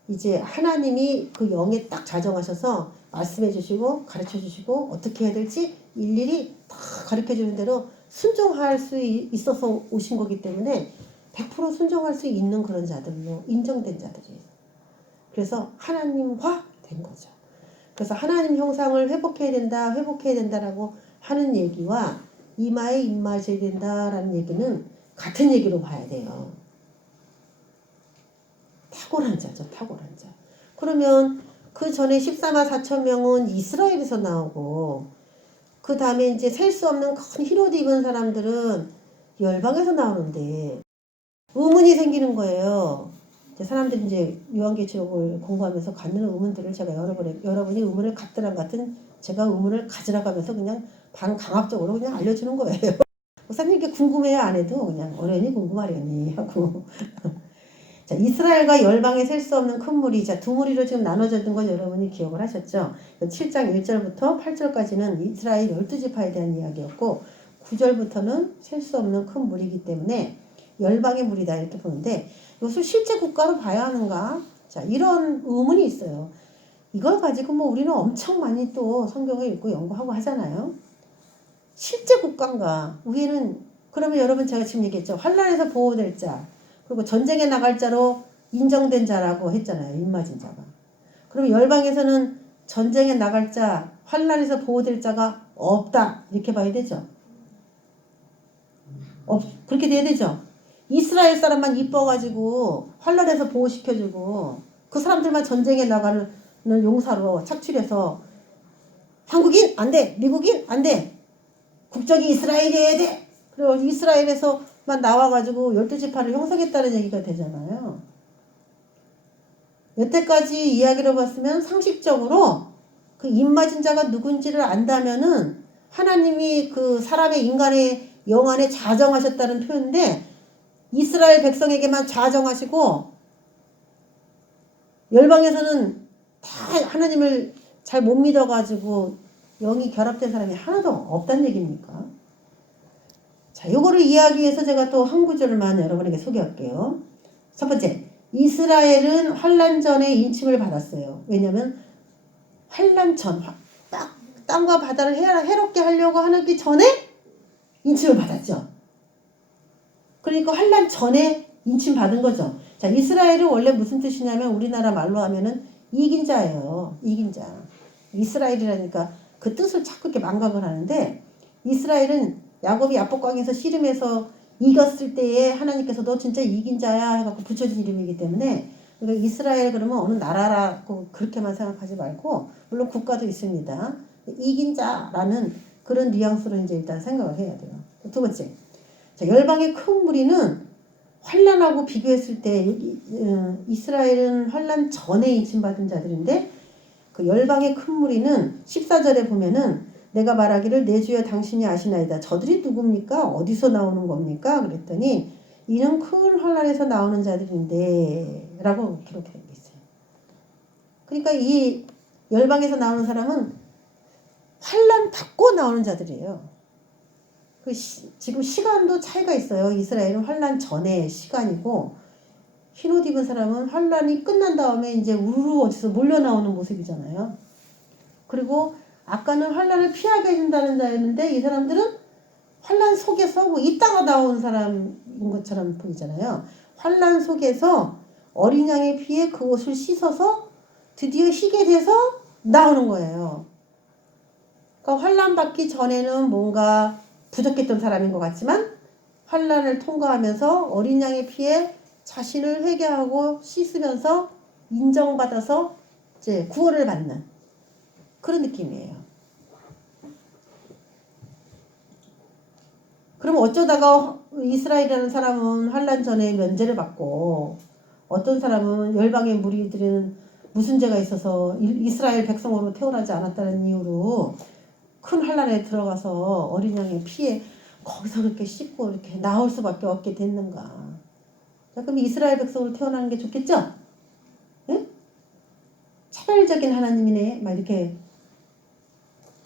이제 하나님이 그 영에 딱 자정하셔서 말씀해 주시고 가르쳐 주시고 어떻게 해야 될지 일일이 다 가르쳐 주는 대로 순종할 수 있어서 오신 거기 때문에 100% 순종할 수 있는 그런 자들로 인정된 자들이에요. 그래서 하나님화 된 거죠. 그래서 하나님 형상을 회복해야 된다라고 하는 얘기와 이마에 입맞아야 된다라는 얘기는 같은 얘기로 봐야 돼요. 탁월한 자죠, 탁월한 자. 그러면 그 전에 14만 4천 명은 이스라엘에서 나오고, 그 다음에 이제 셀 수 없는 큰 히로드 입은 사람들은 열방에서 나오는데, 의문이 생기는 거예요. 사람들이 이제 요한계시록을 공부하면서 갖는 의문들을 제가 여러분이 의문을 갖더라 같은 제가 의문을 가지라고 하면서 그냥 반강압적으로 그냥 알려주는 거예요. 목사님 궁금해요? 안 해도 그냥 어련히 궁금하려니 하고. 자, 이스라엘과 열방에 셀 수 없는 큰 무리, 자, 두 무리로 지금 나눠져 있는 건 여러분이 기억을 하셨죠? 7장 1절부터 8절까지는 이스라엘 12지파에 대한 이야기였고 9절부터는 셀 수 없는 큰 무리이기 때문에 열방의 무리다 이렇게 보는데 이것을 실제 국가로 봐야 하는가? 자, 이런 의문이 있어요. 이걸 가지고 뭐 우리는 엄청 많이 또 성경을 읽고 연구하고 하잖아요. 실제 국가인가? 위에는 그러면 여러분 제가 지금 얘기했죠. 환난에서 보호될 자, 그리고 전쟁에 나갈 자로 인정된 자라고 했잖아요. 입맞은 자가. 그럼 열방에서는 전쟁에 나갈 자, 환난에서 보호될 자가 없다. 이렇게 봐야 되죠. 그렇게 돼야 되죠. 이스라엘 사람만 이뻐가지고 환난에서 보호시켜주고 그 사람들만 전쟁에 나가는 용사로 착출해서 한국인 안 돼, 미국인 안 돼, 국적이 이스라엘이어야 돼. 그리고 이스라엘에서만 나와가지고 12지파를 형성했다는 얘기가 되잖아요. 여태까지 이야기를 봤으면 상식적으로 그 입맞은 자가 누군지를 안다면은 하나님이 그 사람의 인간의 영 안에 자정하셨다는 표현인데 이스라엘 백성에게만 자정하시고 열방에서는 다 하나님을 잘 못 믿어가지고 영이 결합된 사람이 하나도 없다는 얘기입니까? 자, 요거를 이해하기 위해서 제가 또 한 구절만 여러분에게 소개할게요. 첫 번째, 이스라엘은 환난 전에 인침을 받았어요. 왜냐하면 환난 전, 땅과 바다를 해롭게 하려고 하기 전에 인침을 받았죠. 그러니까 환난 전에 인침 받은 거죠. 자, 이스라엘은 원래 무슨 뜻이냐면 우리나라 말로 하면은 이긴 자예요. 이긴 자. 이스라엘이라니까 그 뜻을 자꾸 이렇게 망각을 하는데 이스라엘은 야곱이 야복강에서 씨름해서 이겼을 때에 하나님께서 너 진짜 이긴 자야 해갖고 붙여진 이름이기 때문에 그러니까 이스라엘 그러면 어느 나라라고 그렇게만 생각하지 말고 물론 국가도 있습니다. 이긴 자라는 그런 뉘앙스로 이제 일단 생각을 해야 돼요. 두 번째, 자, 열방의 큰 무리는 환난하고 비교했을 때 이스라엘은 환난 전에 인침받은 자들인데 그 열방의 큰 무리는 14절에 보면은 내가 말하기를 내 주여 당신이 아시나이다. 저들이 누굽니까? 어디서 나오는 겁니까? 그랬더니 이는 큰 환난에서 나오는 자들인데 라고 기록되어 있어요. 그러니까 이 열방에서 나오는 사람은 환난 받고 나오는 자들이에요. 지금 시간도 차이가 있어요. 이스라엘은 환난 전의 시간이고 흰 옷 입은 사람은 환난이 끝난 다음에 이제 우르르 어디서 몰려 나오는 모습이잖아요. 그리고 아까는 환난을 피하게 해준다는 자였는데 이 사람들은 환난 속에서 뭐 있다가 나온 사람인 것처럼 보이잖아요. 환난 속에서 어린 양의 피에 그 옷을 씻어서 드디어 희게 돼서 나오는 거예요. 그러니까 환난 받기 전에는 뭔가 부족했던 사람인 것 같지만 환난을 통과하면서 어린 양의 피에 자신을 회개하고 씻으면서 인정받아서 이제 구원을 받는 그런 느낌이에요. 그럼 어쩌다가 이스라엘이라는 사람은 환난 전에 면제를 받고 어떤 사람은 열방의 무리들은 무슨 죄가 있어서 이스라엘 백성으로 태어나지 않았다는 이유로 큰 환난에 들어가서 어린 양의 피에 거기서 그렇게 씻고 이렇게 나올 수밖에 없게 됐는가? 자, 그럼 이스라엘 백성으로 태어나는 게 좋겠죠? 네? 차별적인 하나님이네, 막 이렇게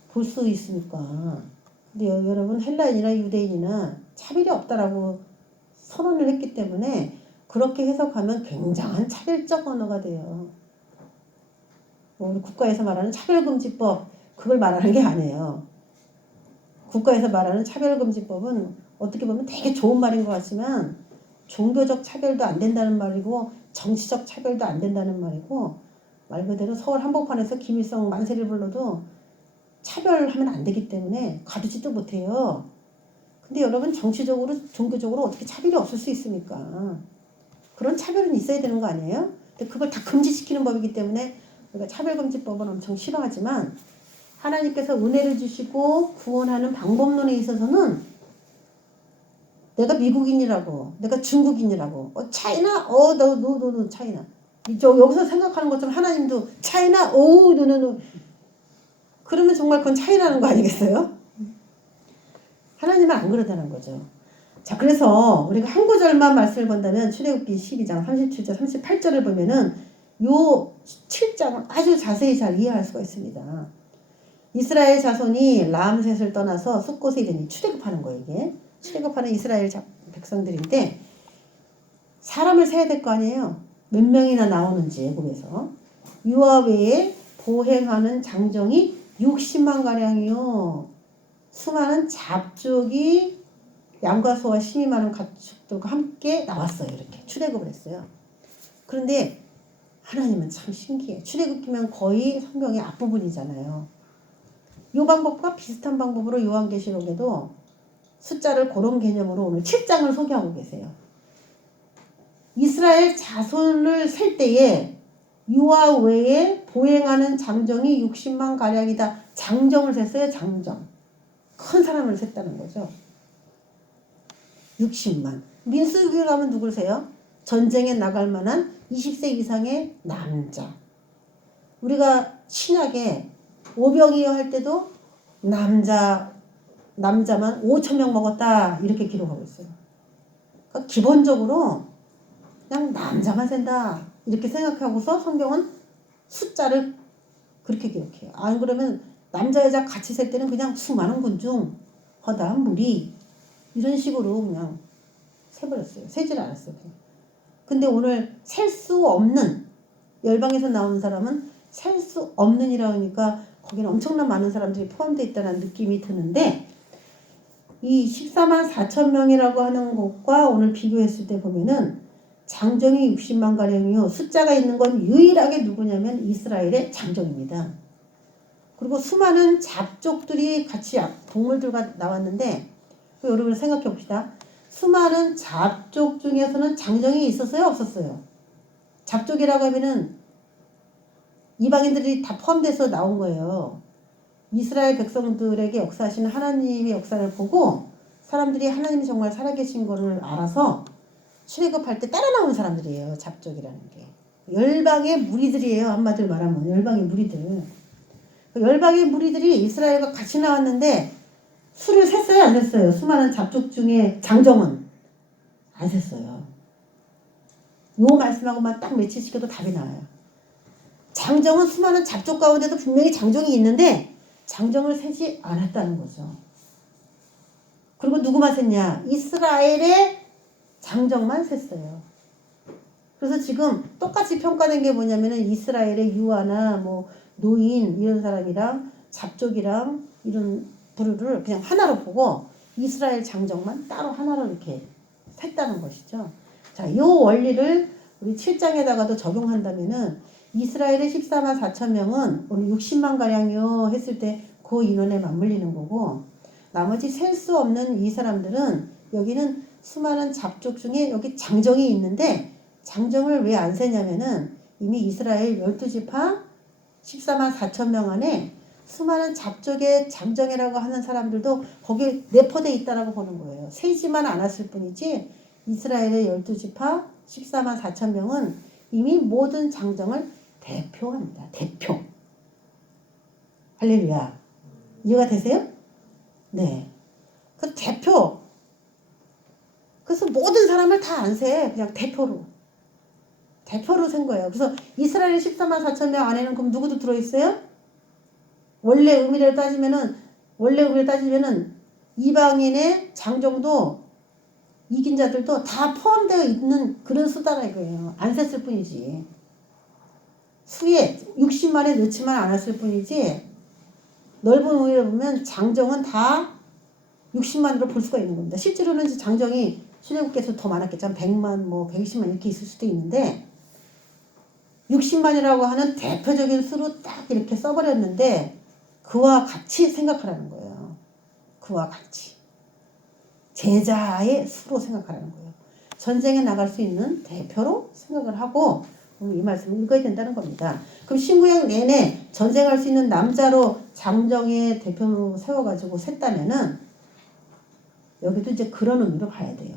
볼 수 있으니까. 근데 여러분 헬라인이나 유대인이나 차별이 없다라고 선언을 했기 때문에 그렇게 해석하면 굉장한 차별적 언어가 돼요. 우리 국가에서 말하는 차별금지법 그걸 말하는 게 아니에요. 국가에서 말하는 차별금지법은 어떻게 보면 되게 좋은 말인 것 같지만 종교적 차별도 안 된다는 말이고 정치적 차별도 안 된다는 말이고 말 그대로 서울 한복판에서 김일성 만세를 불러도 차별하면 안 되기 때문에 가두지도 못해요. 근데 여러분 정치적으로 종교적으로 어떻게 차별이 없을 수 있습니까? 그런 차별은 있어야 되는 거 아니에요? 근데 그걸 다 금지시키는 법이기 때문에 우리가 차별금지법은 엄청 싫어하지만 하나님께서 은혜를 주시고 구원하는 방법론에 있어서는 내가 미국인이라고 내가 중국인이라고 차이나 너 차이나 여기서 생각하는 것처럼 하나님도 차이나 노 그러면 정말 그건 차이나는 거 아니겠어요? 하나님은 안 그러다는 거죠. 자, 그래서 우리가 한 구절만 말씀을 본다면 출애굽기 12장 37절 38절을 보면은 요 7장을 아주 자세히 잘 이해할 수가 있습니다. 이스라엘 자손이 람셋을 떠나서 숫곳에 이르니 출애굽하는 거예요. 이게 출애굽하는 이스라엘 백성들인데 사람을 세야 될 거 아니에요. 몇 명이나 나오는지 애굽에서 유아 외에 보행하는 장정이 60만 가량이요. 수많은 잡족이 양과 소와 힘이 많은 가축들과 함께 나왔어요. 이렇게 출애굽을 했어요. 그런데 하나님은 참 신기해. 출애굽기면 거의 성경의 앞부분이잖아요. 이 방법과 비슷한 방법으로 요한계시록에도 숫자를 그런 개념으로 오늘 7장을 소개하고 계세요. 이스라엘 자손을 셀 때에 유아 외에 보행하는 장정이 60만 가량이다. 장정을 셌어요. 장정. 큰 사람을 셌다는 거죠. 60만. 민수기에 가면 누굴 세요? 전쟁에 나갈 만한 20세 이상의 남자. 우리가 신약에 오병이어 할 때도 남자만 5천 명 먹었다 이렇게 기록하고 있어요. 그러니까 기본적으로 그냥 남자만 센다 이렇게 생각하고서 성경은 숫자를 그렇게 기록해요. 안 그러면 남자 여자 같이 셀 때는 그냥 수많은 군중 허다 무리 이런 식으로 그냥 세버렸어요. 세질 않았어요. 근데 오늘 셀 수 없는 열방에서 나오는 사람은 셀 수 없는 이라 하니까 거기는 엄청난 많은 사람들이 포함되어 있다는 느낌이 드는데 이 14만 4천 명이라고 하는 것과 오늘 비교했을 때 보면은 장정이 60만 가량이요. 숫자가 있는 건 유일하게 누구냐면 이스라엘의 장정입니다. 그리고 수많은 잡족들이 같이 동물들과 나왔는데 여러분 생각해 봅시다. 수많은 잡족 중에서는 장정이 있었어요? 없었어요? 잡족이라고 하면은 이방인들이 다 포함돼서 나온 거예요. 이스라엘 백성들에게 역사하시는 하나님의 역사를 보고 사람들이 하나님이 정말 살아계신 것을 알아서 출애굽할 때 따라 나온 사람들이에요. 잡족이라는 게. 열방의 무리들이에요. 한마디로 말하면 열방의 무리들. 열방의 무리들이 이스라엘과 같이 나왔는데 수를 셌어요? 안 셌어요? 수많은 잡족 중에 장정은 안 셌어요. 요 말씀하고만 딱 매치시켜도 답이 나와요. 장정은 수많은 잡족 가운데도 분명히 장정이 있는데 장정을 세지 않았다는 거죠. 그리고 누구만 셌냐? 이스라엘의 장정만 셌어요. 그래서 지금 똑같이 평가된 게 뭐냐면은 이스라엘의 유아나 뭐 노인 이런 사람이랑 잡족이랑 이런 부류를 그냥 하나로 보고 이스라엘 장정만 따로 하나로 이렇게 샜다는 것이죠. 자, 이 원리를 우리 7장에다가도 적용한다면은 이스라엘의 14만 4천 명은 오늘 60만 가량이요 했을 때 그 인원에 맞물리는 거고 나머지 셀 수 없는 이 사람들은 여기는 수많은 잡족 중에 여기 장정이 있는데 장정을 왜 안 세냐면은 이미 이스라엘 12지파 14만 4천 명 안에 수많은 잡족의 장정이라고 하는 사람들도 거기에 내포되어 있다라고 보는 거예요. 세지만 않았을 뿐이지 이스라엘의 12지파 14만 4천 명은 이미 모든 장정을 대표합니다. 대표. 할렐루야. 이해가 되세요? 네. 그 대표. 그래서 모든 사람을 다 안 세. 그냥 대표로. 대표로 센 거예요. 그래서 이스라엘 14만 4천 명 안에는 그럼 누구도 들어있어요? 원래 의미를 따지면은 이방인의 장정도 이긴 자들도 다 포함되어 있는 그런 수다라 이거예요. 안 셌을 뿐이지. 수에 60만에 넣지만 않았을 뿐이지 넓은 우위를 보면 장정은 다 60만으로 볼 수가 있는 겁니다. 실제로는 장정이 출애굽께서 더 많았겠죠. 한 100만, 뭐 120만 이렇게 있을 수도 있는데 60만이라고 하는 대표적인 수로 딱 이렇게 써버렸는데 그와 같이 생각하라는 거예요. 그와 같이. 제자의 수로 생각하라는 거예요. 전쟁에 나갈 수 있는 대표로 생각을 하고 이 말씀을 읽어야 된다는 겁니다. 그럼 신구약 내내 전쟁할 수 있는 남자로 장정의 대표로 세워가지고 셌다면은 여기도 이제 그런 의미로 봐야 돼요.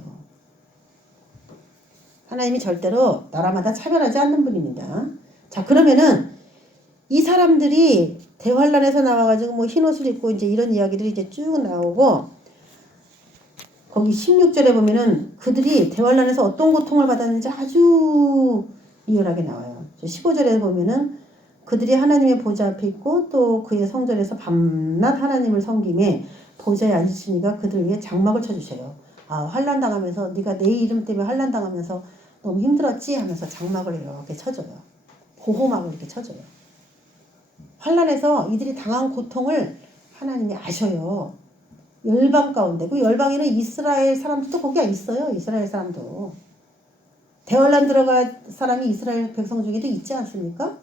하나님이 절대로 나라마다 차별하지 않는 분입니다. 자, 그러면은 이 사람들이 대환란에서 나와가지고 뭐 흰옷을 입고 이제 이런 이야기들이 이제 쭉 나오고 거기 16절에 보면은 그들이 대환란에서 어떤 고통을 받았는지 아주 리얼하게 나와요. 15절에 보면은 그들이 하나님의 보좌 앞에 있고 또 그의 성전에서 밤낮 하나님을 섬김에 보좌에 앉으시니까 그들 위해 장막을 쳐주셔요. 아, 환란 당하면서 네가 내 이름 때문에 환란 당하면서 너무 힘들었지 하면서 장막을 이렇게 쳐줘요. 보호막을 이렇게 쳐줘요. 환란에서 이들이 당한 고통을 하나님이 아셔요. 열방 가운데 그 열방에는 이스라엘 사람들도 거기가 있어요. 이스라엘 사람도 대환란 들어갈 사람이 이스라엘 백성 중에도 있지 않습니까?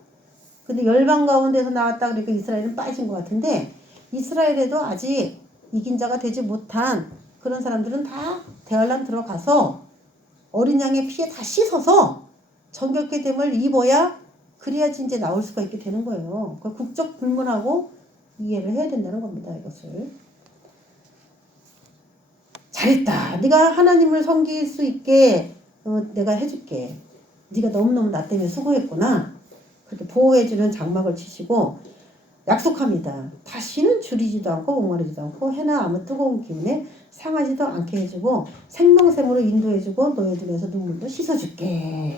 근데 열방 가운데서 나왔다 그러니까 이스라엘은 빠진 것 같은데 이스라엘에도 아직 이긴 자가 되지 못한 그런 사람들은 다 대환란 들어가서 어린 양의 피에 다 씻어서 정결케 됨을 입어야 그래야지 이제 나올 수가 있게 되는 거예요. 그 국적 불문하고 이해를 해야 된다는 겁니다. 이것을. 잘했다. 네가 하나님을 섬길 수 있게 내가 해줄게. 네가 너무너무 나 때문에 수고했구나. 그렇게 보호해주는 장막을 치시고 약속합니다. 다시는 줄이지도 않고 목마르지도 않고 해나 아무 뜨거운 기운에 상하지도 않게 해주고 생명샘으로 인도해주고 너희들 에서 눈물도 씻어줄게.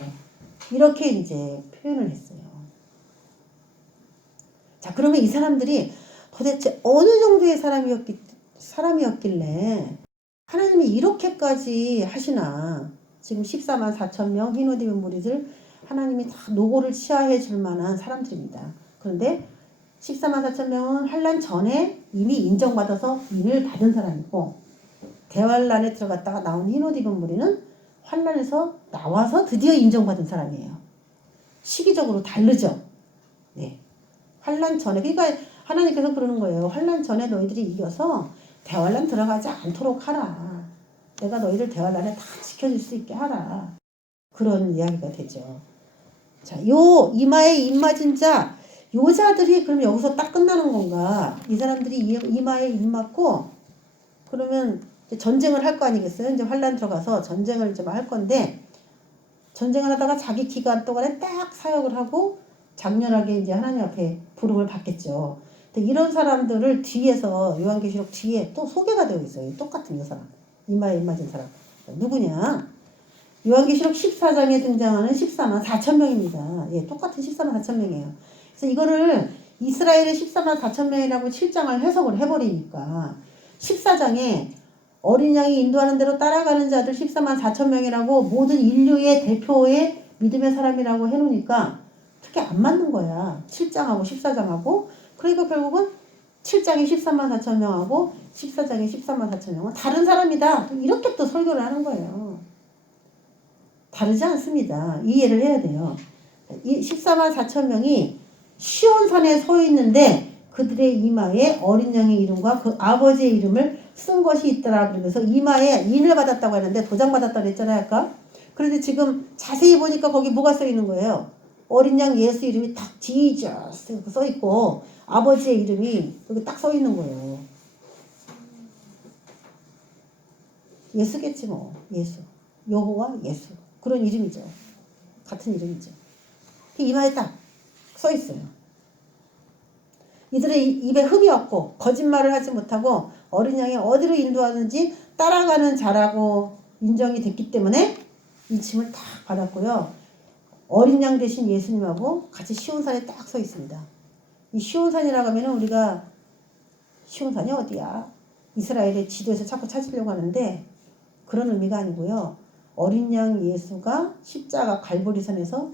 이렇게 이제 표현을 했어요. 자, 그러면 이 사람들이 도대체 어느 정도의 사람이었길래 하나님이 이렇게까지 하시나. 지금 14만 4천 명 흰옷 입은 무리들 하나님이 다 노고를 치하해 줄 만한 사람들입니다. 그런데 14만 4천 명은 환란 전에 이미 인정받아서 인을 받은 사람이고 대환란에 들어갔다가 나온 흰옷 입은 무리는 환란에서 나와서 드디어 인정받은 사람이에요. 시기적으로 다르죠. 네. 환란 전에 그러니까 하나님께서 그러는 거예요. 환란 전에 너희들이 이겨서 대환란 들어가지 않도록 하라. 내가 너희들 대환란에 다 지켜줄 수 있게 하라. 그런 이야기가 되죠. 자, 요 이마에 입 맞은 자, 요 자들이 그럼 여기서 딱 끝나는 건가? 이 사람들이 이마에 입 맞고 그러면 이제 전쟁을 할 거 아니겠어요? 이제 환란 들어가서 전쟁을 이제 할 건데 전쟁을 하다가 자기 기간 동안에 딱 사역을 하고 장렬하게 이제 하나님 앞에 부름을 받겠죠. 근데 이런 사람들을 뒤에서 요한계시록 뒤에 또 소개가 되어 있어요. 똑같은 이 사람. 이마에 입 맞은 사람. 누구냐? 요한계시록 14장에 등장하는 14만 4천 명입니다. 예, 똑같은 14만 4천 명이에요. 그래서 이거를 이스라엘의 14만 4천 명이라고 7장을 해석을 해버리니까 14장에 어린 양이 인도하는 대로 따라가는 자들 14만 4천 명이라고 모든 인류의 대표의 믿음의 사람이라고 해놓으니까 그렇게 안 맞는 거야. 7장하고 14장하고. 그러니까 결국은 7장에 14만 4천 명하고 14장에 14만 4천 명은 다른 사람이다. 이렇게 또 설교를 하는 거예요. 다르지 않습니다. 이해를 해야 돼요. 이 14만 4천 명이 시온산에 서 있는데 그들의 이마에 어린 양의 이름과 그 아버지의 이름을 쓴 것이 있더라. 그러면서 이마에 인을 받았다고 하는데 도장 받았다고 했잖아요. 아까. 그런데 지금 자세히 보니까 거기 뭐가 써 있는 거예요. 어린 양 예수 이름이 딱 지저스 써 있고 아버지의 이름이 여기 딱 써 있는 거예요. 예수겠지 뭐. 예수. 여호와 예수. 그런 이름이죠. 같은 이름이죠. 이마에 딱 써 있어요. 이들의 입에 흠이 없고 거짓말을 하지 못하고 어린 양이 어디로 인도하는지 따라가는 자라고 인정이 됐기 때문에 이 칭을 딱 받았고요. 어린 양 대신 예수님하고 같이 시온산에 딱 서 있습니다. 이 시온산이라고 하면 우리가 시온산이 어디야? 이스라엘의 지도에서 자꾸 찾으려고 하는데 그런 의미가 아니고요. 어린 양 예수가 십자가 갈보리산에서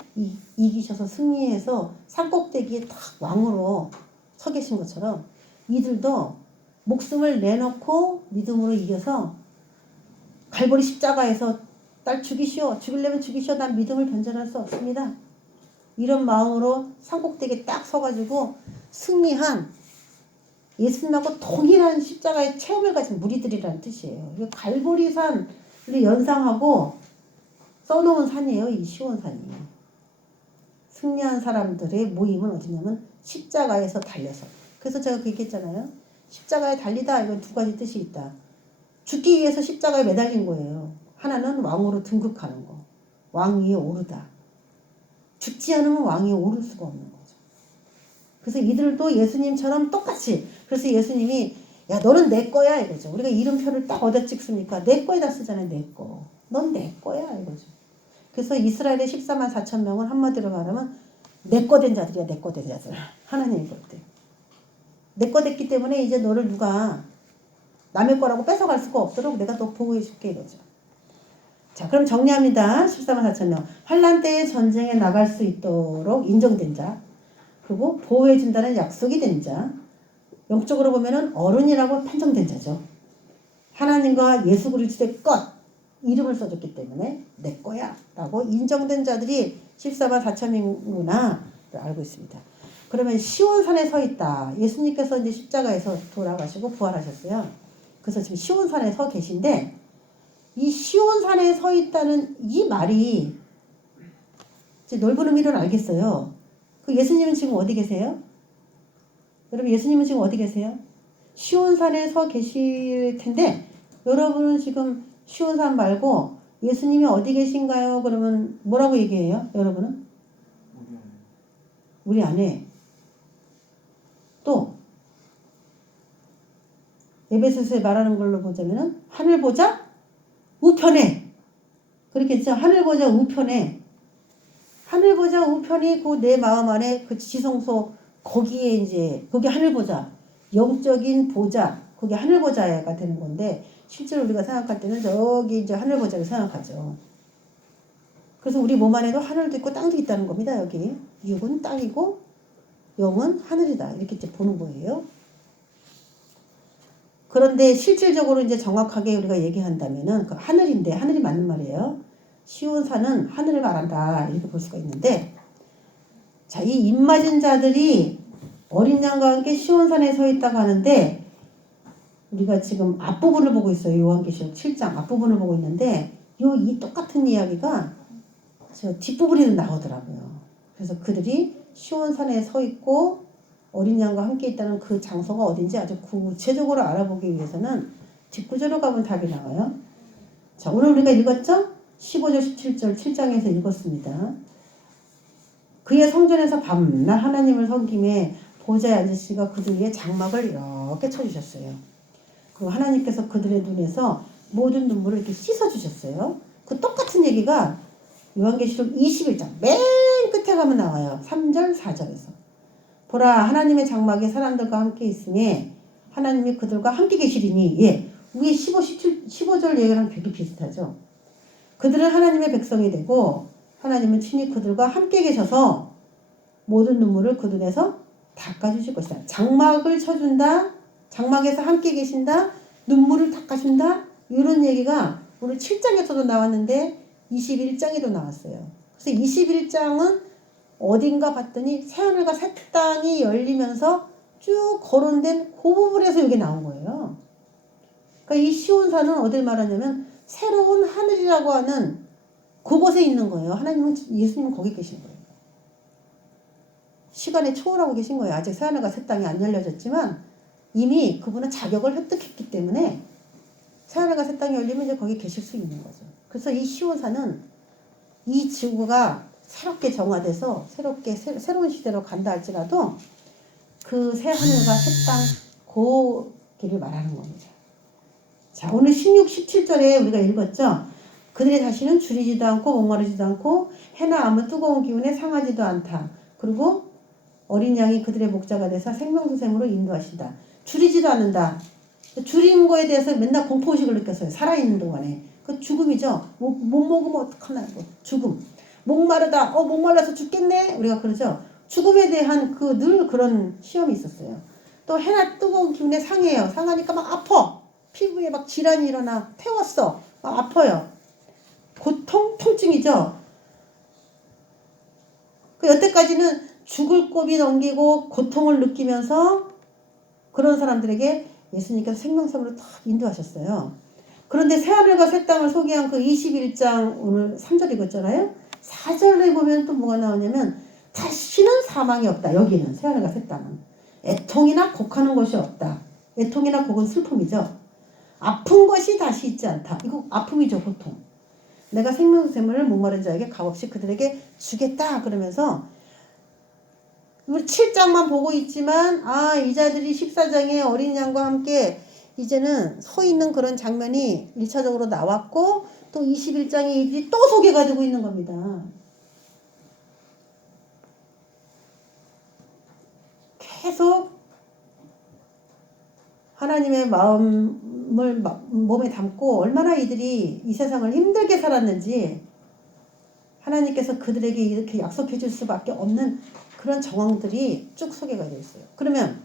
이기셔서 승리해서 산꼭대기에 딱 왕으로 서 계신 것처럼 이들도 목숨을 내놓고 믿음으로 이겨서 갈보리 십자가에서 날 죽이시오. 죽이려면 죽이시오. 난 믿음을 변절할 수 없습니다. 이런 마음으로 산꼭대기에 딱 서가지고 승리한 예수님하고 동일한 십자가의 체험을 가진 무리들이라는 뜻이에요. 갈보리산을 연상하고 써놓은 산이에요. 이 시온산이. 승리한 사람들의 모임은 어디냐면 십자가에서 달려서. 그래서 제가 그 얘기했잖아요. 십자가에 달리다. 이건 두 가지 뜻이 있다. 죽기 위해서 십자가에 매달린 거예요. 하나는 왕으로 등극하는 거. 왕 위에 오르다. 죽지 않으면 왕 위에 오를 수가 없는 거죠. 그래서 이들도 예수님처럼 똑같이. 그래서 예수님이 야 너는 내 거야 이거죠. 우리가 이름표를 딱 어디다 찍습니까? 내 거에다 쓰잖아요. 내 거. 넌 내 거야 이거죠. 그래서 이스라엘의 14만 4천 명은 한마디로 말하면 내 거 된 자들이야. 내 거 된 자들. 하나님이 볼 때. 내 거 됐기 때문에 이제 너를 누가 남의 거라고 뺏어갈 수가 없도록 내가 너 보호해 줄게 이거죠. 자, 그럼 정리합니다. 14만 4천 명. 환란 때에 전쟁에 나갈 수 있도록 인정된 자. 그리고 보호해 준다는 약속이 된 자. 영적으로 보면은 어른이라고 판정된 자죠. 하나님과 예수 그리스도의 것 이름을 써줬기 때문에 내 거야 라고 인정된 자들이 14만 4천 명이구나 알고 있습니다. 그러면 시온산에 서 있다. 예수님께서 이제 십자가에서 돌아가시고 부활하셨어요. 그래서 지금 시온산에 서 계신데 이 시온산에 서 있다는 이 말이 이제 넓은 의미를 알겠어요. 그 예수님은 지금 어디 계세요? 여러분 예수님은 지금 어디 계세요? 시온산에 서 계실 텐데 여러분은 지금 시온산 말고 예수님이 어디 계신가요? 그러면 뭐라고 얘기해요? 여러분은? 우리 안에. 또 에베소서에 말하는 걸로 보자면은 하늘 보자 우편에 그렇게 했죠. 하늘 보자 우편에 하늘 보자 우편이 그 내 마음 안에 그 지성소 거기에 이제 거기 하늘 보자 영적인 보자 거기 하늘 보자가 되는 건데 실제로 우리가 생각할 때는 저기 이제 하늘 보자를 생각하죠. 그래서 우리 몸 안에도 하늘도 있고 땅도 있다는 겁니다. 여기 육은 땅이고 영은 하늘이다 이렇게 이제 보는 거예요. 그런데 실질적으로 이제 정확하게 우리가 얘기한다면은 그 하늘인데 하늘이 맞는 말이에요. 시온산은 하늘을 말한다 이렇게 볼 수가 있는데 자, 이 입맞은 자들이 어린 양과 함께 시온산에 서 있다고 하는데 우리가 지금 앞부분을 보고 있어요. 요한계시록 7장 앞부분을 보고 있는데 이 똑같은 이야기가 저 뒷부분에도 나오더라고요. 그래서 그들이 시온산에 서 있고 어린 양과 함께 있다는 그 장소가 어딘지 아주 구체적으로 알아보기 위해서는 뒷구절로 가면 답이 나와요. 자, 오늘 우리가 읽었죠? 15절 17절 7장에서 읽었습니다. 그의 성전에서 밤낮 하나님을 섬김에 보좌에 앉으시고 그들 위에 장막을 이렇게 쳐주셨어요. 그리고 하나님께서 그들의 눈에서 모든 눈물을 이렇게 씻어주셨어요. 그 똑같은 얘기가 요한계시록 21장 맨 끝에 가면 나와요. 3절 4절에서 보라 하나님의 장막에 사람들과 함께 있으니 하나님이 그들과 함께 계시리니 예, 위에 15절 얘기랑 되게 비슷하죠. 그들은 하나님의 백성이 되고 하나님은 친히 그들과 함께 계셔서 모든 눈물을 그 눈에서 닦아주실 것이다. 장막을 쳐준다. 장막에서 함께 계신다. 눈물을 닦아준다. 이런 얘기가 오늘 7장에서도 나왔는데 21장에도 나왔어요. 그래서 21장은 어딘가 봤더니 새하늘과 새 땅이 열리면서 쭉 거론된 그 부분에서 여기 나온 거예요. 그러니까 이 시온산은 어딜 말하냐면 새로운 하늘이라고 하는 그곳에 있는 거예요. 하나님은 예수님은 거기 계신 거예요. 시간에 초월하고 계신 거예요. 아직 새하늘과 새 땅이 안 열려졌지만 이미 그분은 자격을 획득했기 때문에 새하늘과 새 땅이 열리면 이제 거기 계실 수 있는 거죠. 그래서 이 시온산은 이 지구가 새롭게 정화돼서 새로운 시대로 간다 할지라도 그 새하늘과 새 땅 그 길을 말하는 겁니다. 자, 오늘 16, 17절에 우리가 읽었죠. 그들의 자신은 줄이지도 않고 목마르지도 않고 해나 아무 뜨거운 기운에 상하지도 않다. 그리고 어린 양이 그들의 목자가 돼서 생명수샘으로 인도하신다. 줄이지도 않는다. 줄인 거에 대해서 맨날 공포의식을 느꼈어요. 살아있는 동안에. 그 죽음이죠. 못 먹으면 어떡하나, 이거. 죽음. 목마르다. 목말라서 죽겠네. 우리가 그러죠. 죽음에 대한 늘 그런 시험이 있었어요. 또 해나 뜨거운 기운에 상해요. 상하니까 막 아파. 피부에 막 질환이 일어나. 태웠어. 막 아파요. 고통, 통증이죠. 그 여태까지는 죽을 고비 넘기고 고통을 느끼면서 그런 사람들에게 예수님께서 생명샘으로 탁 인도하셨어요. 그런데 새하늘과 새 땅을 소개한 그 21장 오늘 3절 읽었잖아요. 4절에 보면 또 뭐가 나오냐면 다시는 사망이 없다. 여기는 새하늘과 새 땅은. 애통이나 곡하는 것이 없다. 애통이나 곡은 슬픔이죠. 아픈 것이 다시 있지 않다. 이거 아픔이죠. 고통. 내가 생명샘을 목마른 자에게 값없이 그들에게 주겠다. 그러면서 우리 7장만 보고 있지만 이 자들이 14장에 어린 양과 함께 이제는 서 있는 그런 장면이 1차적으로 나왔고 또 21장에 이들이 또 소개가 되고 있는 겁니다. 계속 하나님의 마음을 몸에 담고 얼마나 이들이 이 세상을 힘들게 살았는지 하나님께서 그들에게 이렇게 약속해 줄 수밖에 없는 그런 정황들이 쭉 소개가 되어 있어요. 그러면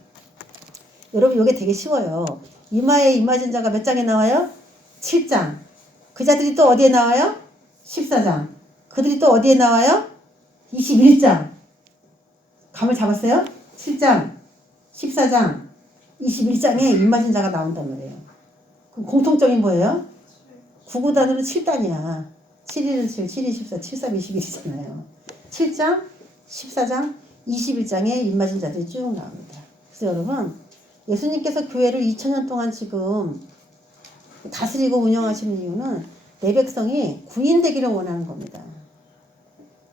여러분 이게 되게 쉬워요. 이마에 임하신 자가 몇 장에 나와요? 7장. 그 자들이 또 어디에 나와요? 14장. 그들이 또 어디에 나와요? 21장. 감을 잡았어요? 7장, 14장, 21장에 임하신 자가 나온단 말이에요. 그럼 공통점이 뭐예요? 구구단으로 7단이야. 7일은 7, 7이 14, 7, 3, 21이잖아요. 7장, 14장, 21장에 임하신 자들이 쭉 나옵니다. 그래서 여러분, 예수님께서 교회를 2000년 동안 지금 다스리고 운영하시는 이유는 내 백성이 구인되기를 원하는 겁니다.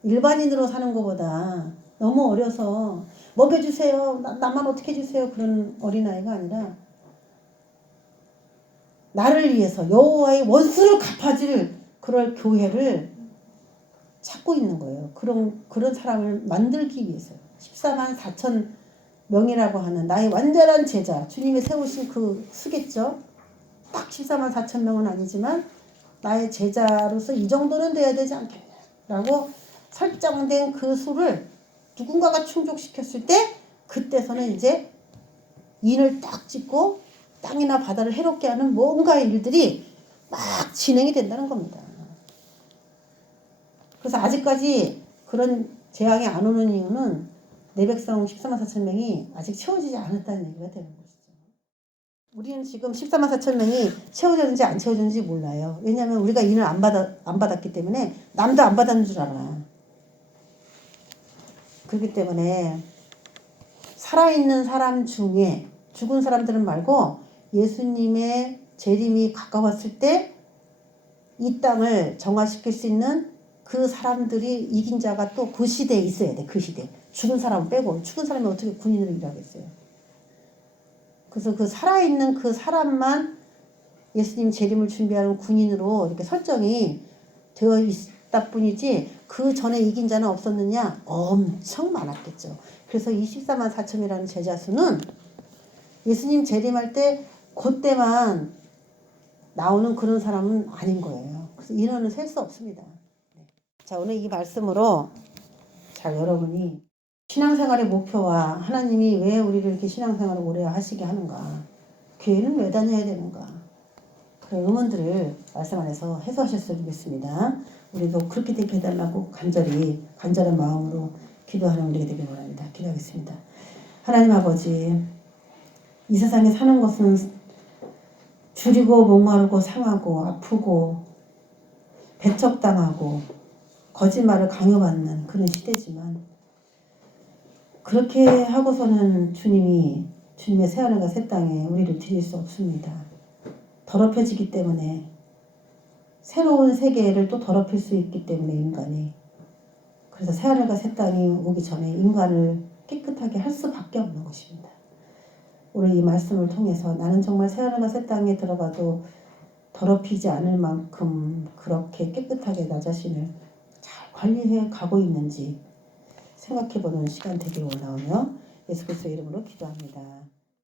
일반인으로 사는 것보다 너무 어려서 먹여주세요. 나만 어떻게 해주세요. 그런 어린아이가 아니라 나를 위해서 여호와의 원수를 갚아줄 그럴 교회를 찾고 있는 거예요. 그런 사람을 만들기 위해서 14만 4천 명이라고 하는 나의 완전한 제자 주님이 세우신 그 수겠죠. 딱 14만 4천 명은 아니지만 나의 제자로서 이 정도는 돼야 되지 않겠냐라고 설정된 그 수를 누군가가 충족시켰을 때 그때서는 이제 인을 딱 찍고 땅이나 바다를 해롭게 하는 뭔가 일들이 막 진행이 된다는 겁니다. 그래서 아직까지 그런 재앙이 안 오는 이유는 내 백성 14만 4천 명이 아직 채워지지 않았다는 얘기가 되는 것이죠. 우리는 지금 14만 4천 명이 채워졌는지 안 채워졌는지 몰라요. 왜냐하면 우리가 인을 안 받았기 때문에 남도 안 받았는 줄 알아. 그렇기 때문에 살아있는 사람 중에 죽은 사람들은 말고 예수님의 재림이 가까웠을 때 이 땅을 정화시킬 수 있는 그 사람들이 이긴 자가 또 그 시대에 있어야 돼. 그 시대. 죽은 사람 빼고. 죽은 사람이 어떻게 군인으로 일하겠어요. 그래서 그 살아있는 그 사람만 예수님 재림을 준비하는 군인으로 이렇게 설정이 되어 있다 뿐이지 그 전에 이긴 자는 없었느냐? 엄청 많았겠죠. 그래서 24만 4천이라는 제자 수는 예수님 재림할 때 그때만 나오는 그런 사람은 아닌 거예요. 그래서 인원은 셀 수 없습니다. 자, 오늘 이 말씀으로 잘 여러분이 신앙생활의 목표와 하나님이 왜 우리를 이렇게 신앙생활을 오래 하시게 하는가, 교회는 왜 다녀야 되는가, 그런 의문들을 말씀 안에서 해소하셨으면 좋겠습니다. 우리도 그렇게 되게 해달라고 간절한 마음으로 기도하는 우리가 되길 원합니다. 기도하겠습니다. 하나님 아버지, 이 세상에 사는 것은 줄이고 목마르고 상하고 아프고 배척당하고 거짓말을 강요받는 그런 시대지만 그렇게 하고서는 주님의 새하늘과 새 땅에 우리를 드릴 수 없습니다. 더럽혀지기 때문에 새로운 세계를 또 더럽힐 수 있기 때문에 인간이, 그래서 새하늘과 새 땅이 오기 전에 인간을 깨끗하게 할 수밖에 없는 것입니다. 오늘 이 말씀을 통해서 나는 정말 새하늘과 새 땅에 들어가도 더럽히지 않을 만큼 그렇게 깨끗하게 나 자신을 잘 관리해 가고 있는지 생각해보는 시간 되길 원하오며 예수 그리스도의 이름으로 기도합니다.